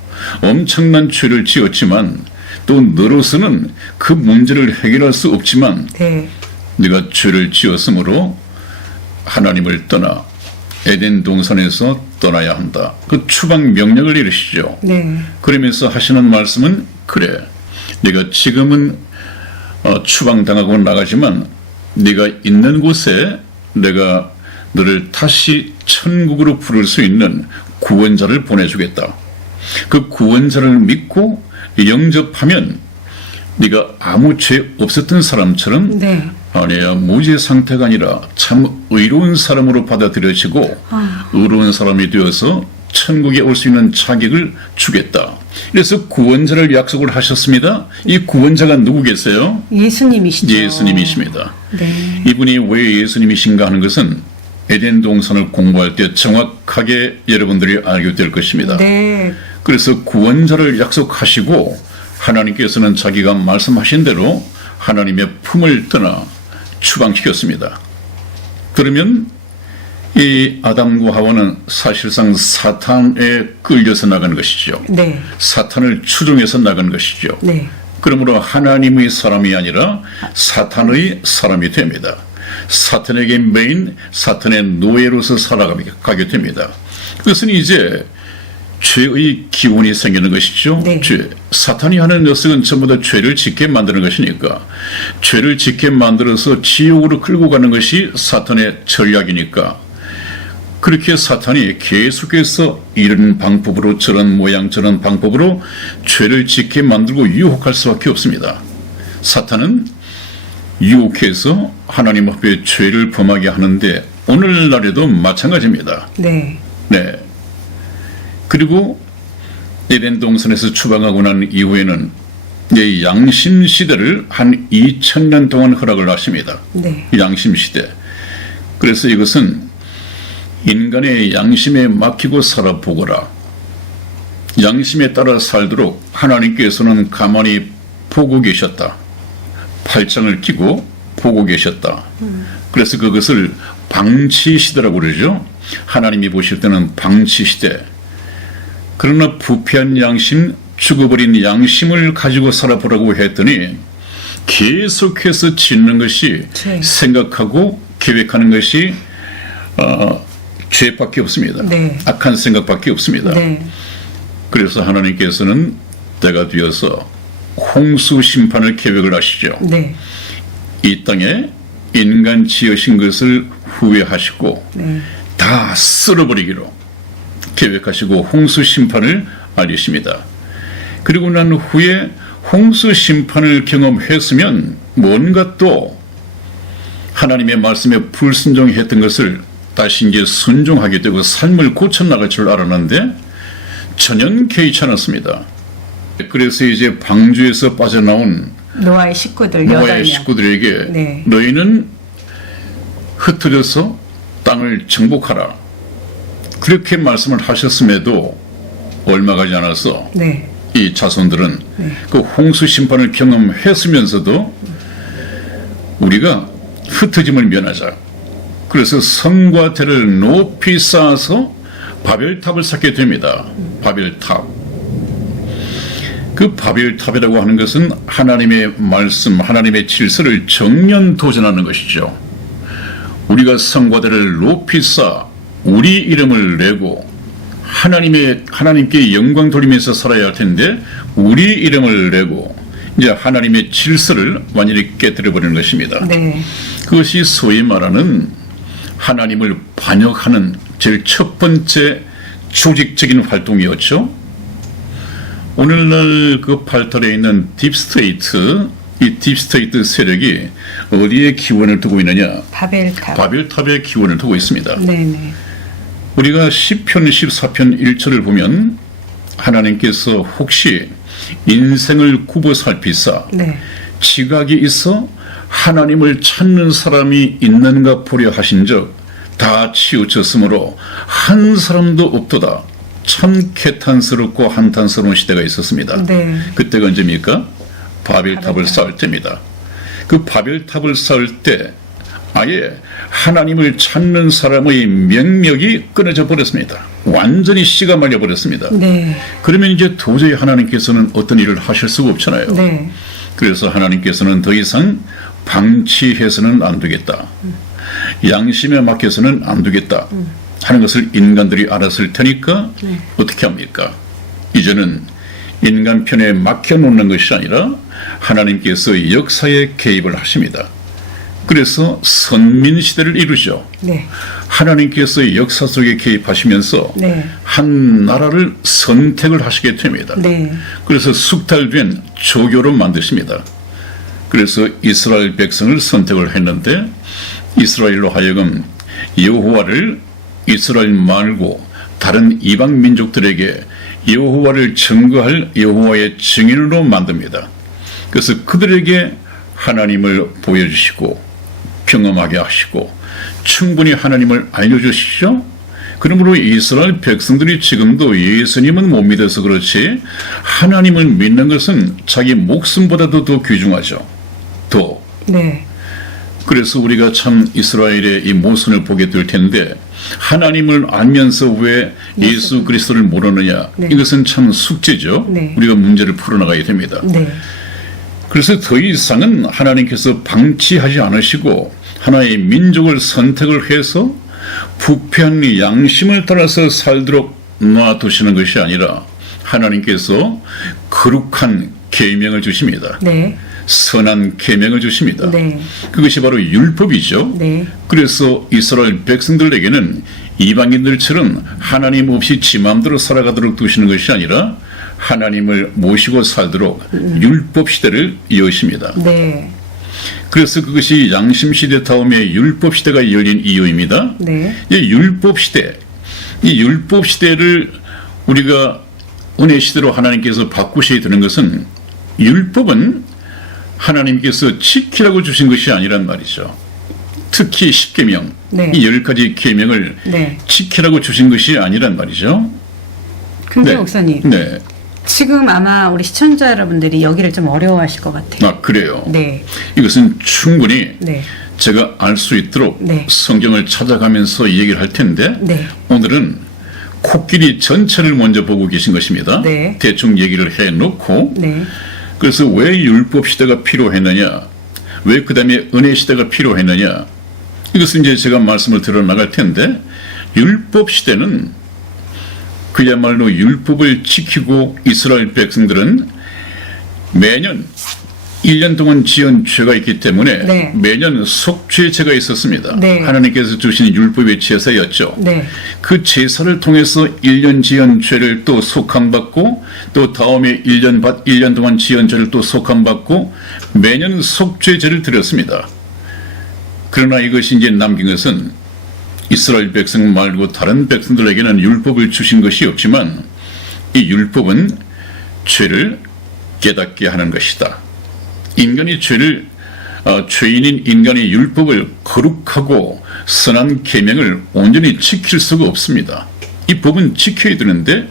엄청난 죄를 지었지만 또 너로서는 그 문제를 해결할 수 없지만 네. 네가 죄를 지었으므로 하나님을 떠나 에덴 동산에서 떠나야 한다. 그 추방 명령을 내리시죠. 네. 그러면서 하시는 말씀은 그래. 네가 지금은 추방당하고 나가지만 네가 있는 곳에 내가 너를 다시 천국으로 부를 수 있는 구원자를 보내주겠다. 그 구원자를 믿고 영접하면 네가 아무 죄 없었던 사람처럼 네. 아니야 무죄 상태가 아니라 참 의로운 사람으로 받아들여지고 의로운 사람이 되어서 천국에 올 수 있는 자격을 주겠다. 그래서 구원자를 약속을 하셨습니다. 이 구원자가 누구겠어요? 예수님이시죠. 예수님이십니다. 네. 이분이 왜 예수님이신가 하는 것은 에덴 동산을 공부할 때 정확하게 여러분들이 알게 될 것입니다. 네. 그래서 구원자를 약속하시고 하나님께서는 자기가 말씀하신 대로 하나님의 품을 떠나 추방시켰습니다. 그러면 이 아담과 하와는 사실상 사탄에 끌려서 나간 것이죠. 네. 사탄을 추종해서 나간 것이죠. 네. 그러므로 하나님의 사람이 아니라 사탄의 사람이 됩니다. 사탄에게 매인 사탄의 노예로서 살아가게 됩니다. 그것은 이제 죄의 기운이 생기는 것이죠. 네. 죄. 사탄이 하는 녀석은 전부 다 죄를 짓게 만드는 것이니까 죄를 짓게 만들어서 지옥으로 끌고 가는 것이 사탄의 전략이니까 그렇게 사탄이 계속해서 이런 방법으로 저런 모양 저런 방법으로 죄를 짓게 만들고 유혹할 수밖에 없습니다. 사탄은 유혹해서 하나님 앞에 죄를 범하게 하는데 오늘날에도 마찬가지입니다. 네. 네. 그리고 에덴 동산에서 추방하고 난 이후에는 이 양심 시대를 한 2000년 동안 허락을 하십니다. 네. 양심 시대. 그래서 이것은 인간의 양심에 맡기고 살아보거라. 양심에 따라 살도록 하나님께서는 가만히 보고 계셨다. 팔짱을 끼고 보고 계셨다. 그래서 그것을 방치 시대라고 그러죠. 하나님이 보실 때는 방치 시대. 그러나 부패한 양심, 죽어버린 양심을 가지고 살아보라고 했더니 계속해서 짓는 것이 네. 생각하고 계획하는 것이 죄밖에 없습니다. 네. 악한 생각밖에 없습니다. 네. 그래서 하나님께서는 때가 되어서 홍수 심판을 계획을 하시죠. 네. 이 땅에 인간 지으신 것을 후회하시고 네. 다 쓸어버리기로 계획하시고 홍수 심판을 알리십니다. 그리고 난 후에 홍수 심판을 경험했으면 뭔가 또 하나님의 말씀에 불순종했던 것을 다시 이제 순종하게 되고 삶을 고쳐나갈 줄 알았는데 전혀 개의치 않았습니다. 그래서 이제 방주에서 빠져나온 노아의 식구들 노아의 8명. 식구들에게 네. 너희는 흩어져서 땅을 정복하라. 그렇게 말씀을 하셨음에도 얼마 가지 않아서 네. 이 자손들은 네. 그 홍수 심판을 경험했으면서도 우리가 흩어짐을 면하자. 그래서 성과 대를 높이 쌓아서 바벨탑을 쌓게 됩니다. 바벨탑. 그 바벨탑이라고 하는 것은 하나님의 말씀, 하나님의 질서를 정면 도전하는 것이죠. 우리가 성과대를 높이 쌓아 우리 이름을 내고 하나님께 영광 돌리면서 살아야 할 텐데 우리 이름을 내고 이제 하나님의 질서를 완전히 깨뜨려버리는 것입니다. 네. 그것이 소위 말하는 하나님을 반역하는 제일 첫 번째 조직적인 활동이었죠. 오늘날 그 팔털에 있는 딥스테이트, 이 딥스테이트 세력이 어디에 기원을 두고 있느냐? 바벨탑. 바벨탑에 기원을 두고 있습니다. 네네. 우리가 시편 14편 1절을 보면 하나님께서 혹시 인생을 굽어 살피사 네. 지각이 있어 하나님을 찾는 사람이 있는가 보려 하신즉 다 치우쳤으므로 한 사람도 없도다. 참 개탄스럽고 한탄스러운 시대가 있었습니다. 네. 그때가 언제입니까? 바벨탑을 쌓을 때입니다. 그 바벨탑을 쌓을 때 아예 하나님을 찾는 사람의 명력이 끊어져 버렸습니다. 완전히 씨가 말려 버렸습니다. 네. 그러면 이제 도저히 하나님께서는 어떤 일을 하실 수가 없잖아요. 네. 그래서 하나님께서는 더 이상 방치해서는 안 되겠다. 양심에 맡겨서는 안 되겠다 하는 것을 인간들이 알았을 테니까 어떻게 합니까? 이제는 인간 편에 맡겨놓는 것이 아니라 하나님께서 역사에 개입을 하십니다. 그래서 선민시대를 이루죠. 네. 하나님께서 역사 속에 개입하시면서 네. 한 나라를 선택을 하시게 됩니다. 네. 그래서 숙달된 조교로 만드십니다. 그래서 이스라엘 백성을 선택을 했는데 이스라엘로 하여금 여호와를 이스라엘 말고 다른 이방 민족들에게 여호와를 증거할 여호와의 증인으로 만듭니다. 그래서 그들에게 하나님을 보여주시고 경험하게 하시고 충분히 하나님을 알려주시죠. 그러므로 이스라엘 백성들이 지금도 예수님은 못 믿어서 그렇지 하나님을 믿는 것은 자기 목숨보다도 더 귀중하죠. 더. 네. 그래서 우리가 참 이스라엘의 이 모순을 보게 될 텐데 하나님을 알면서 왜 예수 그리스도를 모르느냐. 네. 이것은 참 숙제죠. 네. 우리가 문제를 풀어나가야 됩니다. 네. 그래서 더 이상은 하나님께서 방치하지 않으시고 하나의 민족을 선택을 해서 부패한 양심을 따라서 살도록 놔두시는 것이 아니라 하나님께서 거룩한 계명을 주십니다. 네. 선한 계명을 주십니다. 네. 그것이 바로 율법이죠. 네. 그래서 이스라엘 백성들에게는 이방인들처럼 하나님 없이 지 마음대로 살아가도록 두시는 것이 아니라 하나님을 모시고 살도록 율법 시대를 여십니다. 네. 그래서 그것이 양심 시대 다음에 율법 시대가 열린 이유입니다. 네. 이 율법 시대, 이 율법 시대를 우리가 은혜 시대로 하나님께서 바꾸셔야 되는 것은 율법은 하나님께서 지키라고 주신 것이 아니란 말이죠. 특히 10계명, 네. 이 10가지 계명을 네. 지키라고 주신 것이 아니란 말이죠. 근데 목사님, 네. 지금 아마 우리 시청자 여러분들이 여기를 좀 어려워하실 것 같아요. 아, 그래요. 네. 이것은 충분히 네. 제가 알 수 있도록 네. 성경을 찾아가면서 얘기를 할 텐데 네. 오늘은 코끼리 전체를 먼저 보고 계신 것입니다. 네. 대충 얘기를 해놓고 네. 그래서 왜 율법 시대가 필요했느냐, 왜 그 다음에 은혜 시대가 필요했느냐, 이것은 이제 제가 말씀을 드려 나갈 텐데 율법 시대는 그야말로 율법을 지키고 이스라엘 백성들은 매년 1년 동안 지은 죄가 있기 때문에 네. 매년 속죄제가 있었습니다. 네. 하나님께서 주신 율법의 제사였죠. 네. 그 제사를 통해서 1년 지은 죄를 또 속함받고 또 다음에 1년 동안 지은 죄를 또 속함받고 매년 속죄제를 드렸습니다. 그러나 이것이 이제 남긴 것은 이스라엘 백성 말고 다른 백성들에게는 율법을 주신 것이 없지만 이 율법은 죄를 깨닫게 하는 것이다. 인간이 죄인인 인간의 율법을 거룩하고 선한 계명을 온전히 지킬 수가 없습니다. 이 법은 지켜야 되는데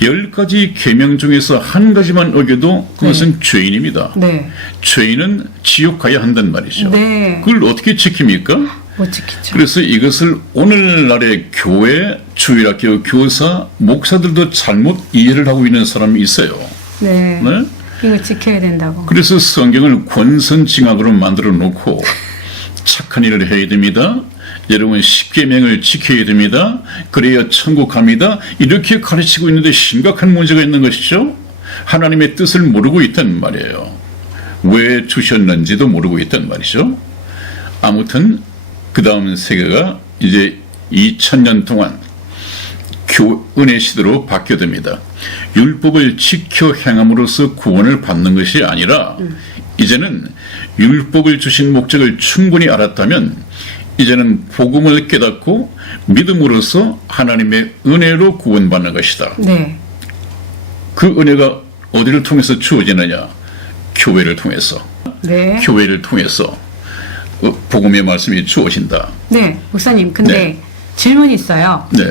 10가지 계명 중에서 한 가지만 어겨도 그것은 죄인입니다. 네. 죄인은 지옥 가야 한단 말이죠. 네. 그걸 어떻게 지킵니까? 못 지키죠. 그래서 이것을 오늘날의 교회, 주일학교 교사, 목사들도 잘못 이해를 하고 있는 사람이 있어요. 네. 네? 이거 지켜야 된다고. 그래서 성경을 권선징악으로 만들어 놓고 착한 일을 해야 됩니다. 여러분 십계명을 지켜야 됩니다. 그래야 천국 갑니다. 이렇게 가르치고 있는데 심각한 문제가 있는 것이죠. 하나님의 뜻을 모르고 있단 말이에요. 왜 주셨는지도 모르고 있단 말이죠. 아무튼 그 다음 세계가 이제 2000년 동안 은혜 시대로 바뀌어듭니다. 율법을 지켜 행함으로써 구원을 받는 것이 아니라 이제는 율법을 주신 목적을 충분히 알았다면 이제는 복음을 깨닫고 믿음으로써 하나님의 은혜로 구원받는 것이다. 네. 그 은혜가 어디를 통해서 주어지느냐? 교회를 통해서. 네. 교회를 통해서 복음의 말씀이 주어진다. 네. 목사님, 근데 네. 질문이 있어요. 네.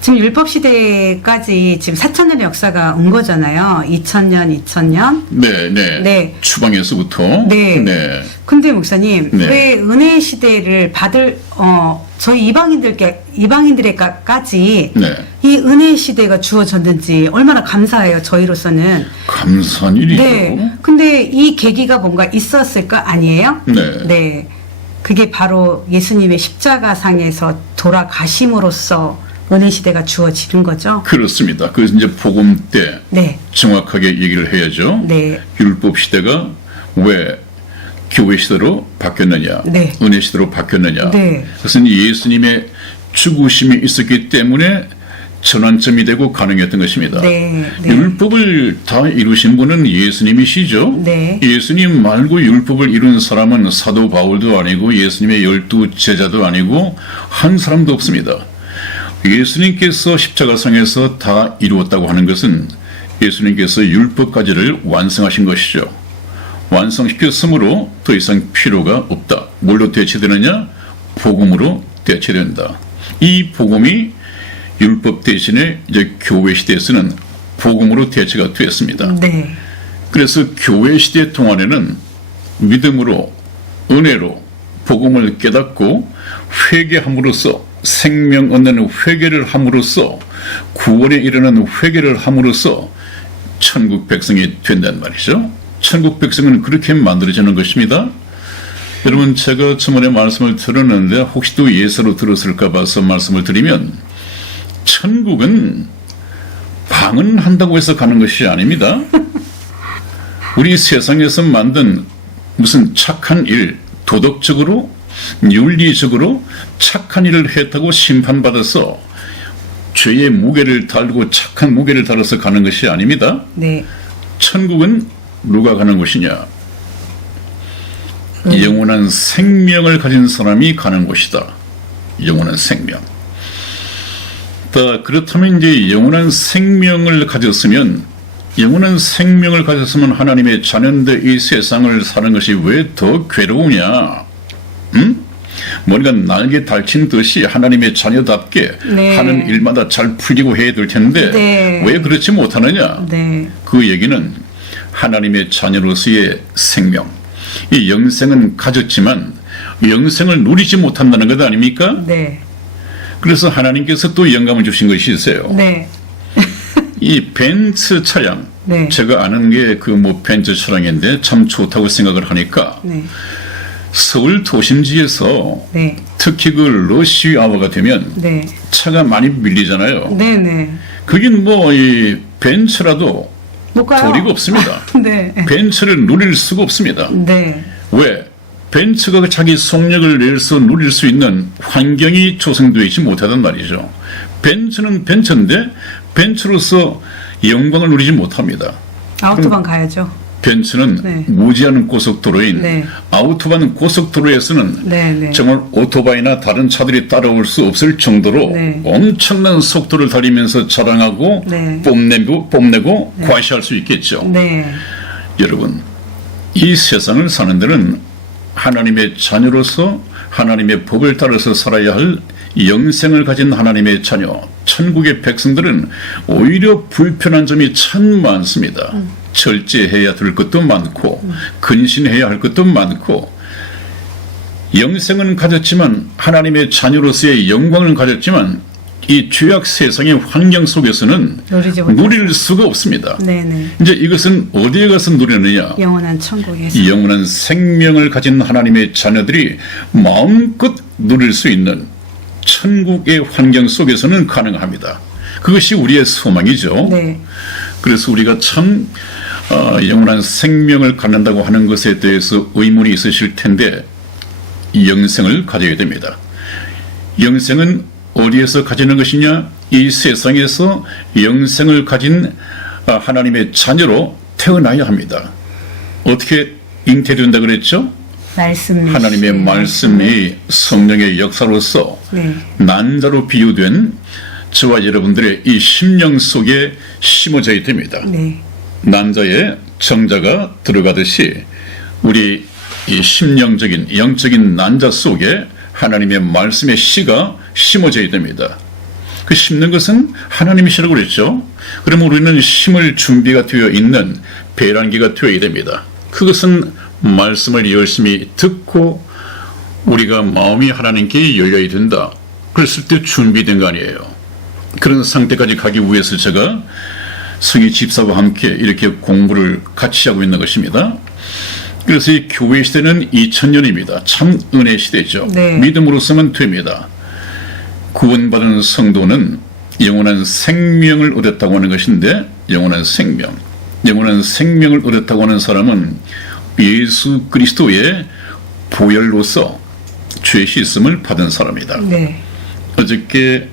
지금 율법 시대까지 지금 4,000년의 역사가 온 거잖아요. 2000년. 네, 네. 네. 추방에서부터. 네. 네. 근데 목사님, 네. 왜 은혜 시대를 받을 저희 이방인들에게까지 네. 이 은혜 시대가 주어졌는지 얼마나 감사해요. 저희로서는. 감사한 일이죠. 네. 근데 이 계기가 뭔가 있었을 거 아니에요? 네. 네. 그게 바로 예수님의 십자가상에서 돌아가심으로써 은혜 시대가 주어지는 거죠. 그렇습니다. 그래서 이제 복음 때 네. 정확하게 얘기를 해야죠. 네. 율법 시대가 왜 교회 시대로 바뀌었느냐, 네. 은혜 시대로 바뀌었느냐. 네. 그것은 예수님의 죽으심이 있었기 때문에 전환점이 되고 가능했던 것입니다. 네. 네. 율법을 다 이루신 분은 예수님이시죠. 네. 예수님 말고 율법을 이룬 사람은 사도 바울도 아니고 예수님의 12 제자도 아니고 한 사람도 없습니다. 예수님께서 십자가상에서 다 이루었다고 하는 것은 예수님께서 율법까지를 완성하신 것이죠. 완성시켰으므로 더 이상 필요가 없다. 뭘로 대체되느냐? 복음으로 대체된다. 이 복음이 율법 대신에 이제 교회 시대에서는 복음으로 대체가 되었습니다. 네. 그래서 교회 시대 동안에는 믿음으로 은혜로 복음을 깨닫고 회개함으로써 생명 얻는 회개를 함으로써 구원에 이르는 회개를 함으로써 천국 백성이 된단 말이죠. 천국 백성은 그렇게 만들어지는 것입니다. 여러분 제가 저번에 말씀을 들었는데 혹시 또 예사로 들었을까 봐서 말씀을 드리면 천국은 방언한다고 해서 가는 것이 아닙니다. 우리 세상에서 만든 무슨 착한 일, 도덕적으로 윤리적으로 착한 일을 했다고 심판받아서 죄의 무게를 달고 착한 무게를 달아서 가는 것이 아닙니다. 네. 천국은 누가 가는 곳이냐? 영원한 생명을 가진 사람이 가는 곳이다. 영원한 생명. 그렇다면 이제 영원한 생명을 가졌으면 하나님의 자녀인데 이 세상을 사는 것이 왜 더 괴로우냐? 뭔가 날개 달친 듯이 하나님의 자녀답게 네. 하는 일마다 잘 풀리고 해야 될 텐데 네. 왜 그렇지 못하느냐? 네. 그 얘기는 하나님의 자녀로서의 생명, 이 영생은 가졌지만 영생을 누리지 못한다는 것 아닙니까? 네. 그래서 하나님께서 또 영감을 주신 것이 있어요. 네. 이 벤츠 차량, 네. 제가 아는 게 그 벤츠 차량인데 참 좋다고 생각을 하니까 네. 서울 도심지에서 네. 특히 그 러시 아워가 되면 네. 차가 많이 밀리잖아요. 네. 네. 거긴 이 벤츠라도 못 가요. 도리가 없습니다. 네. 벤츠를 누릴 수가 없습니다. 네. 왜? 벤츠가 자기 속력을 내서 누릴 수 있는 환경이 조성되어 있지 못하단 말이죠. 벤츠는 벤츠인데 벤츠로서 영광을 누리지 못합니다. 아우토반 가야죠. 벤츠는 네. 무제한 고속도로인 네. 아우토반 고속도로에서는 네, 네. 정말 오토바이나 다른 차들이 따라올 수 없을 정도로 네. 엄청난 속도를 달리면서 자랑하고 네. 뽐내고 과시할 수 있겠죠. 네. 여러분, 이 세상을 사는 데는 하나님의 자녀로서 하나님의 법을 따라서 살아야 할 영생을 가진 하나님의 자녀, 천국의 백성들은 오히려 불편한 점이 참 많습니다. 절제해야 될 것도 많고 근신해야 할 것도 많고 영생은 가졌지만 하나님의 자녀로서의 영광을 가졌지만 이 죄악 세상의 환경 속에서는 누릴 수가 없습니다. 네네. 이제 이것은 어디에 가서 누리느냐? 영원한 천국에서. 영원한 생명을 가진 하나님의 자녀들이 마음껏 누릴 수 있는 천국의 환경 속에서는 가능합니다. 그것이 우리의 소망이죠. 네. 그래서 우리가 참 영원한 생명을 갖는다고 하는 것에 대해서 의문이 있으실 텐데 영생을 가져야 됩니다. 영생은 어디에서 가지는 것이냐? 이 세상에서 영생을 가진 하나님의 자녀로 태어나야 합니다. 어떻게 잉태된다 그랬죠? 말씀이 하나님의 말씀이 성령의 역사로서 네. 난자로 비유된 저와 여러분들의 이 심령 속에 심어져야 됩니다. 네. 난자에 정자가 들어가듯이 우리 이 심령적인 영적인 난자 속에 하나님의 말씀의 씨가 심어져야 됩니다. 그 심는 것은 하나님이시라고 그랬죠. 그러면 우리는 심을 준비가 되어 있는 배란기가 되어야 됩니다. 그것은 말씀을 열심히 듣고 우리가 마음이 하나님께 열려야 된다. 그랬을 때 준비된 거 아니에요. 그런 상태까지 가기 위해서 제가 성희 집사와 함께 이렇게 공부를 같이 하고 있는 것입니다. 그래서 이 교회 시대는 2000년입니다. 참 은혜 시대죠. 네. 믿음으로서만 됩니다. 구원받은 성도는 영원한 생명을 얻었다고 하는 것인데 영원한 생명을 얻었다고 하는 사람은 예수 그리스도의 보혈로서 죄 씻음을 받은 사람이다. 네. 어저께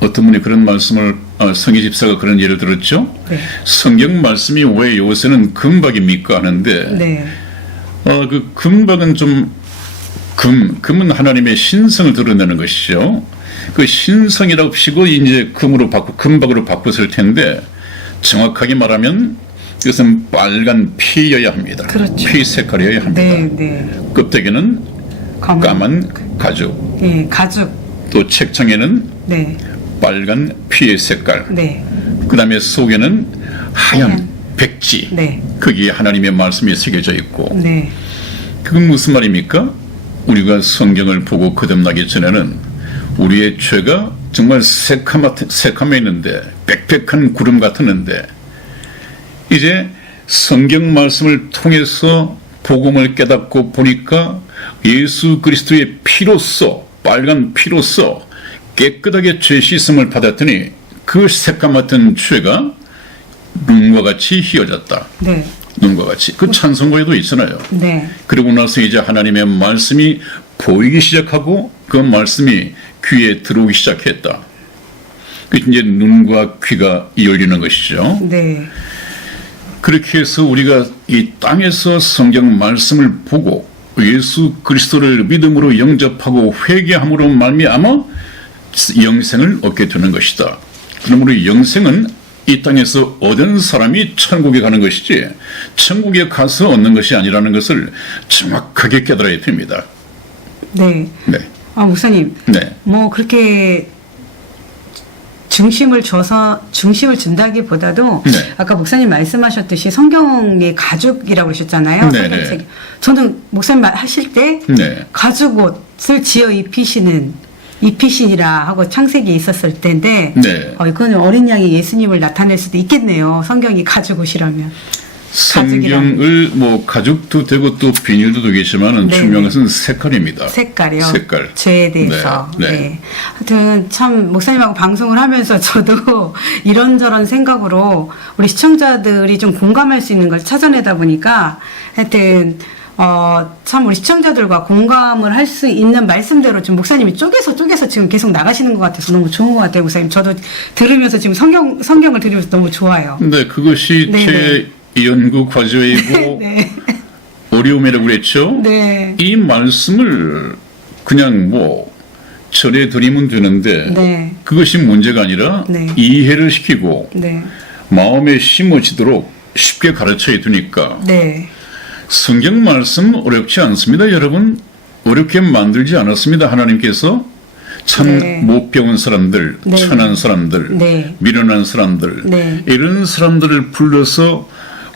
어떤 분이 그런 말씀을 성희 집사가 그런 예를 들었죠. 네. 성경 말씀이 왜 요새는 금박입니까 하는데 네. 그 금박은 좀 금은 하나님의 신성을 드러내는 것이죠. 그 신성이라고 치고 이제 금박으로 바꿨을 텐데 정확하게 말하면 이것은 빨간 피여야 합니다. 그렇죠. 피 색깔이어야 합니다. 네. 네. 껍데기는 까만 가죽. 네. 가죽. 또 책창에는 네. 빨간 피의 색깔. 네. 그 다음에 속에는 하얀 백지. 네. 거기에 하나님의 말씀이 새겨져 있고. 네. 그건 무슨 말입니까? 우리가 성경을 보고 거듭나기 전에는 우리의 죄가 정말 새카매 있는데 빽빽한 구름 같았는데 이제 성경 말씀을 통해서 복음을 깨닫고 보니까 예수 그리스도의 피로써 빨간 피로써 깨끗하게 죄 씻음을 받았더니 그 새까맣던 죄가 눈과 같이 휘어졌다. 네. 눈과 같이. 그 찬송가에도 있잖아요. 네. 그러고 나서 이제 하나님의 말씀이 보이기 시작하고 그 말씀이 귀에 들어오기 시작했다. 그 이제 눈과 귀가 열리는 것이죠. 네. 그렇게 해서 우리가 이 땅에서 성경 말씀을 보고 예수 그리스도를 믿음으로 영접하고 회개함으로 말미암아 영생을 얻게 되는 것이다. 그러므로 영생은 이 땅에서 얻은 사람이 천국에 가는 것이지 천국에 가서 얻는 것이 아니라는 것을 정확하게 깨달아야 됩니다. 네. 네. 목사님. 네. 뭐 그렇게 중심을 준다기보다도 네. 아까 목사님 말씀하셨듯이 성경의 가죽이라고 그러셨잖아요. 네, 성경책. 네. 저는 목사님 하실 때 네. 가죽 옷을 지어 입히시니라 하고 창세기에 있었을 때인데 네. 이거는 어린 양이 예수님을 나타낼 수도 있겠네요. 성경이 가죽 옷이라면. 성경을 뭐 가죽도 되고 또 비닐도 되겠지만은 네. 중요한 것은 색깔입니다. 색깔이요. 색깔. 죄에 대해서. 네. 네. 네. 하여튼 참 목사님하고 방송을 하면서 저도 이런저런 생각으로 우리 시청자들이 좀 공감할 수 있는 걸 찾아내다 보니까 하여튼 참 우리 시청자들과 공감을 할 수 있는 말씀대로 좀 목사님이 쪼개서 지금 계속 나가시는 것 같아서 너무 좋은 것 같아요, 목사님. 저도 들으면서 지금 성경을 들으면서 너무 좋아요. 네, 그것이 네네. 제 연구 과제이고 네. 어려움이라고 그랬죠. 네. 이 말씀을 그냥 뭐 전해드리면 되는데 네. 그것이 문제가 아니라 네. 이해를 시키고 네. 마음에 심어지도록 쉽게 가르쳐야 되니까 네. 성경 말씀 어렵지 않습니다. 여러분 어렵게 만들지 않았습니다. 하나님께서 참 네. 못 배운 사람들, 네. 천한 사람들, 네. 미련한 사람들 네. 이런 사람들을 불러서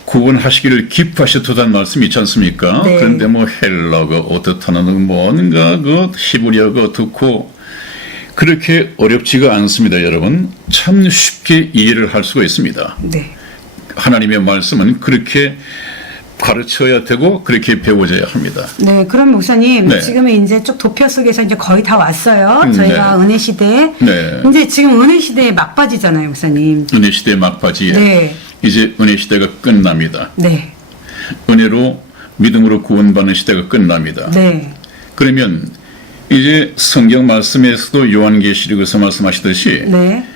구원하시기를 기뻐하셨다는 말씀이 있지 않습니까? 네. 그런데 뭐 헬라가 어떻다는 뭔가 그 히브리어가 어떻고 그렇게 어렵지가 않습니다. 여러분 참 쉽게 이해를 할 수가 있습니다. 네. 하나님의 말씀은 그렇게 가르쳐야 되고 그렇게 배워져야 합니다. 네, 그럼 목사님 네. 지금은 이제 쭉 도표 속에서 이제 거의 다 왔어요. 네. 저희가 은혜 시대. 네. 이제 지금 은혜 시대의 막바지잖아요, 목사님. 은혜 시대 막바지에 네. 이제 은혜 시대가 끝납니다. 네. 은혜로 믿음으로 구원받는 시대가 끝납니다. 네. 그러면 이제 성경 말씀에서도 요한계시록에서 말씀하시듯이 네.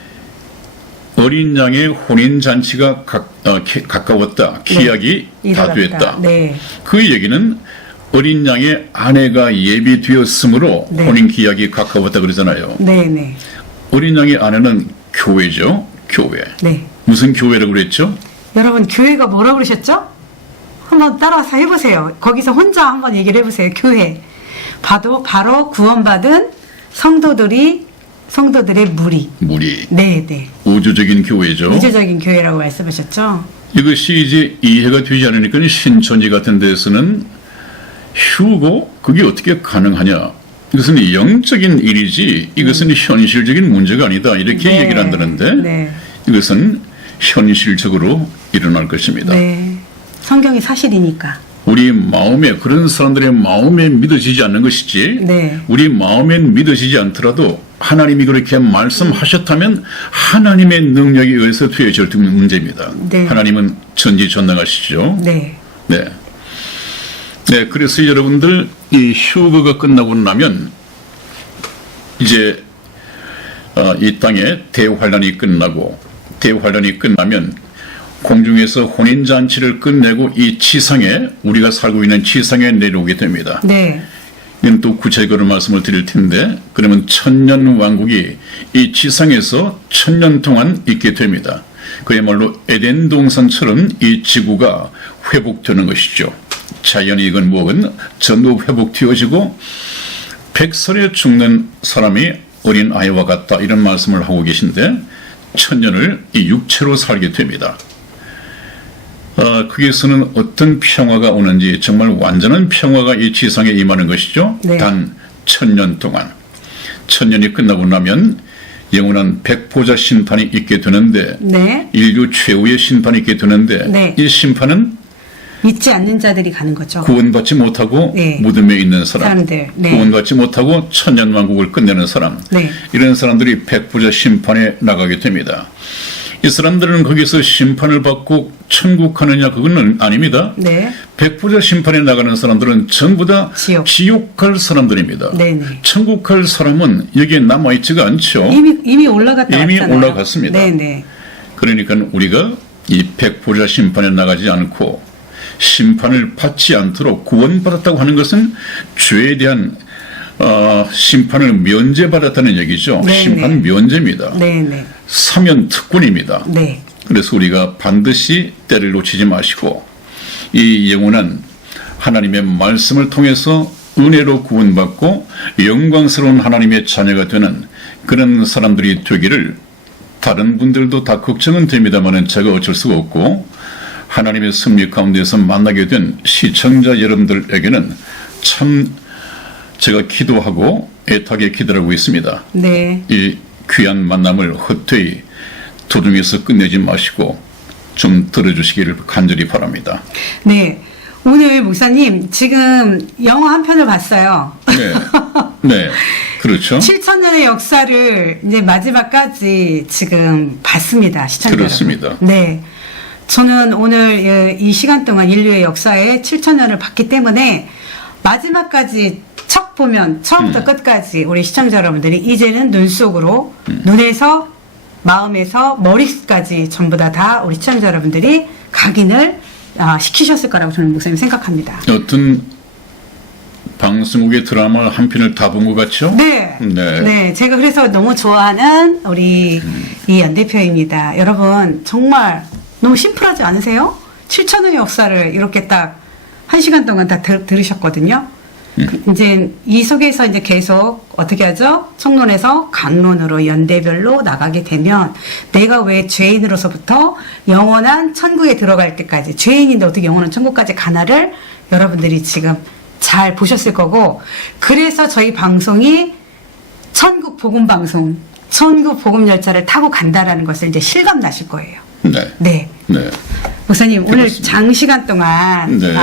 어린 양의 혼인 잔치가 가까웠다. 기약이 다 이르렀다. 됐다. 네. 그 얘기는 어린 양의 아내가 예비되었으므로 네. 혼인 기약이 가까웠다 그러잖아요. 네, 네. 어린 양의 아내는 교회죠. 교회. 네. 무슨 교회라고 그랬죠? 여러분 교회가 뭐라고 그러셨죠? 한번 따라서 해보세요. 거기서 혼자 한번 얘기를 해보세요. 교회. 바로 구원받은 성도들의 무리. 무리. 네, 네. 우주적인 교회죠. 우주적인 교회라고 말씀하셨죠? 이것이 이제 이해가 되지 않으니까 신천지 같은 데서는 휴고 그게 어떻게 가능하냐? 이것은 영적인 일이지 이것은 현실적인 문제가 아니다. 이렇게 네. 얘기를 한다는데 네. 이것은 현실적으로 일어날 것입니다. 네. 성경이 사실이니까. 우리 마음에 그런 사람들의 마음에 믿어지지 않는 것이지 네. 우리 마음엔 믿어지지 않더라도 하나님이 그렇게 말씀하셨다면 하나님의 능력에 의해서 되어질 문제입니다. 네. 하나님은 전지전능하시죠. 네. 네. 네, 그래서 여러분들 이 휴거가 끝나고 나면 이제 이 땅에 대환란이 끝나면 공중에서 혼인잔치를 끝내고 이 지상에 우리가 살고 있는 지상에 내려오게 됩니다. 네. 이건 또 구체적으로 말씀을 드릴 텐데 그러면 천년 왕국이 이 지상에서 1000년 동안 있게 됩니다. 그야말로 에덴 동산처럼 이 지구가 회복되는 것이죠. 자연이 이건 뭐건 전부 회복되어지고 백설에 죽는 사람이 어린 아이와 같다 이런 말씀을 하고 계신데 1000년을 이 육체로 살게 됩니다. 거기에서는 어떤 평화가 오는지 정말 완전한 평화가 이 지상에 임하는 것이죠. 네. 단 1000년 동안. 1000년이 끝나고 나면 영원한 백보자 심판이 있게 되는데 네. 인류 최후의 심판이 있게 되는데 네. 이 심판은 믿지 않는 자들이 가는 거죠. 구원받지 못하고 네. 무덤에 있는 사람들. 네. 구원받지 못하고 천년왕국을 끝내는 사람 네. 이런 사람들이 백부자 심판에 나가게 됩니다. 이 사람들은 거기서 심판을 받고 천국 가느냐 그건 아닙니다. 네. 백부자 심판에 나가는 사람들은 전부 다 지옥 갈 사람들입니다. 네네. 천국 갈 사람은 여기에 남아있지가 않죠. 이미 올라갔다 이미 왔잖아요. 올라갔습니다. 네네. 그러니까 우리가 이 백부자 심판에 나가지 않고 심판을 받지 않도록 구원받았다고 하는 것은 죄에 대한 심판을 면제받았다는 얘기죠. 네네. 심판 면제입니다. 네네. 사면 특권입니다. 네. 그래서 우리가 반드시 때를 놓치지 마시고 이 영원한 하나님의 말씀을 통해서 은혜로 구원받고 영광스러운 하나님의 자녀가 되는 그런 사람들이 되기를 다른 분들도 다 걱정은 됩니다만 제가 어쩔 수가 없고 하나님의 섭리 가운데서 만나게 된 시청자 여러분들에게는 참 제가 기도하고 애타게 기도하고 있습니다. 네. 이 귀한 만남을 헛되이 도중에서 끝내지 마시고 좀 들어주시기를 간절히 바랍니다. 네. 오늘 목사님 지금 영화 한 편을 봤어요. 네. 네. 그렇죠. 7,000년의 역사를 이제 마지막까지 지금 봤습니다. 시청자 그렇습니다. 여러분. 네. 저는 오늘 이 시간 동안 인류의 역사에 7,000년을 봤기 때문에 마지막까지 척 보면 처음부터 끝까지 우리 시청자 여러분들이 이제는 눈 속으로 눈에서 마음에서 머리까지 전부 다 우리 시청자 여러분들이 각인을 시키셨을 거라고 저는 목사님 생각합니다. 어떤 방송국의 드라마 한 편을 다 본 것 같죠? 네. 네. 네. 제가 그래서 너무 좋아하는 우리 이연 대표입니다. 여러분, 정말 너무 심플하지 않으세요? 7,000년의 역사를 이렇게 딱 1시간 동안 다 들으셨거든요. 이제 이 속에서 이제 계속 어떻게 하죠? 청론에서 강론으로 연대별로 나가게 되면 내가 왜 죄인으로서부터 영원한 천국에 들어갈 때까지 죄인인데 어떻게 영원한 천국까지 가나를 여러분들이 지금 잘 보셨을 거고, 그래서 저희 방송이 천국 복음 방송, 천국 복음 열차를 타고 간다라는 것을 이제 실감 나실 거예요. 네. 네. 네. 목사님, 오늘 그렇습니다. 장시간 동안 네.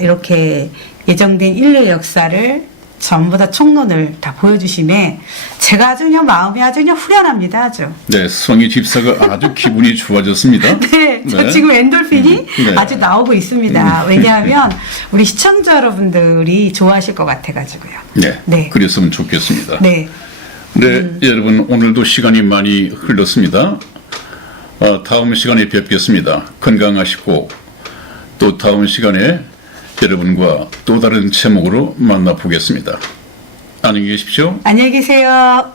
이렇게 예정된 인류 역사를 전부 다 총론을 다 보여주심에 제가 아주 그냥 마음이 아주 그냥 후련합니다. 아주. 네, 성희 집사가 아주 기분이 좋아졌습니다. 네, 저 네. 지금 엔돌핀이 네. 아주 나오고 있습니다. 왜냐하면 우리 시청자 여러분들이 좋아하실 것 같아가지고요. 네. 네. 그랬으면 좋겠습니다. 네. 네, 여러분 오늘도 시간이 많이 흘렀습니다. 다음 시간에 뵙겠습니다. 건강하시고 또 다음 시간에 여러분과 또 다른 제목으로 만나보겠습니다. 안녕히 계십시오. 안녕히 계세요.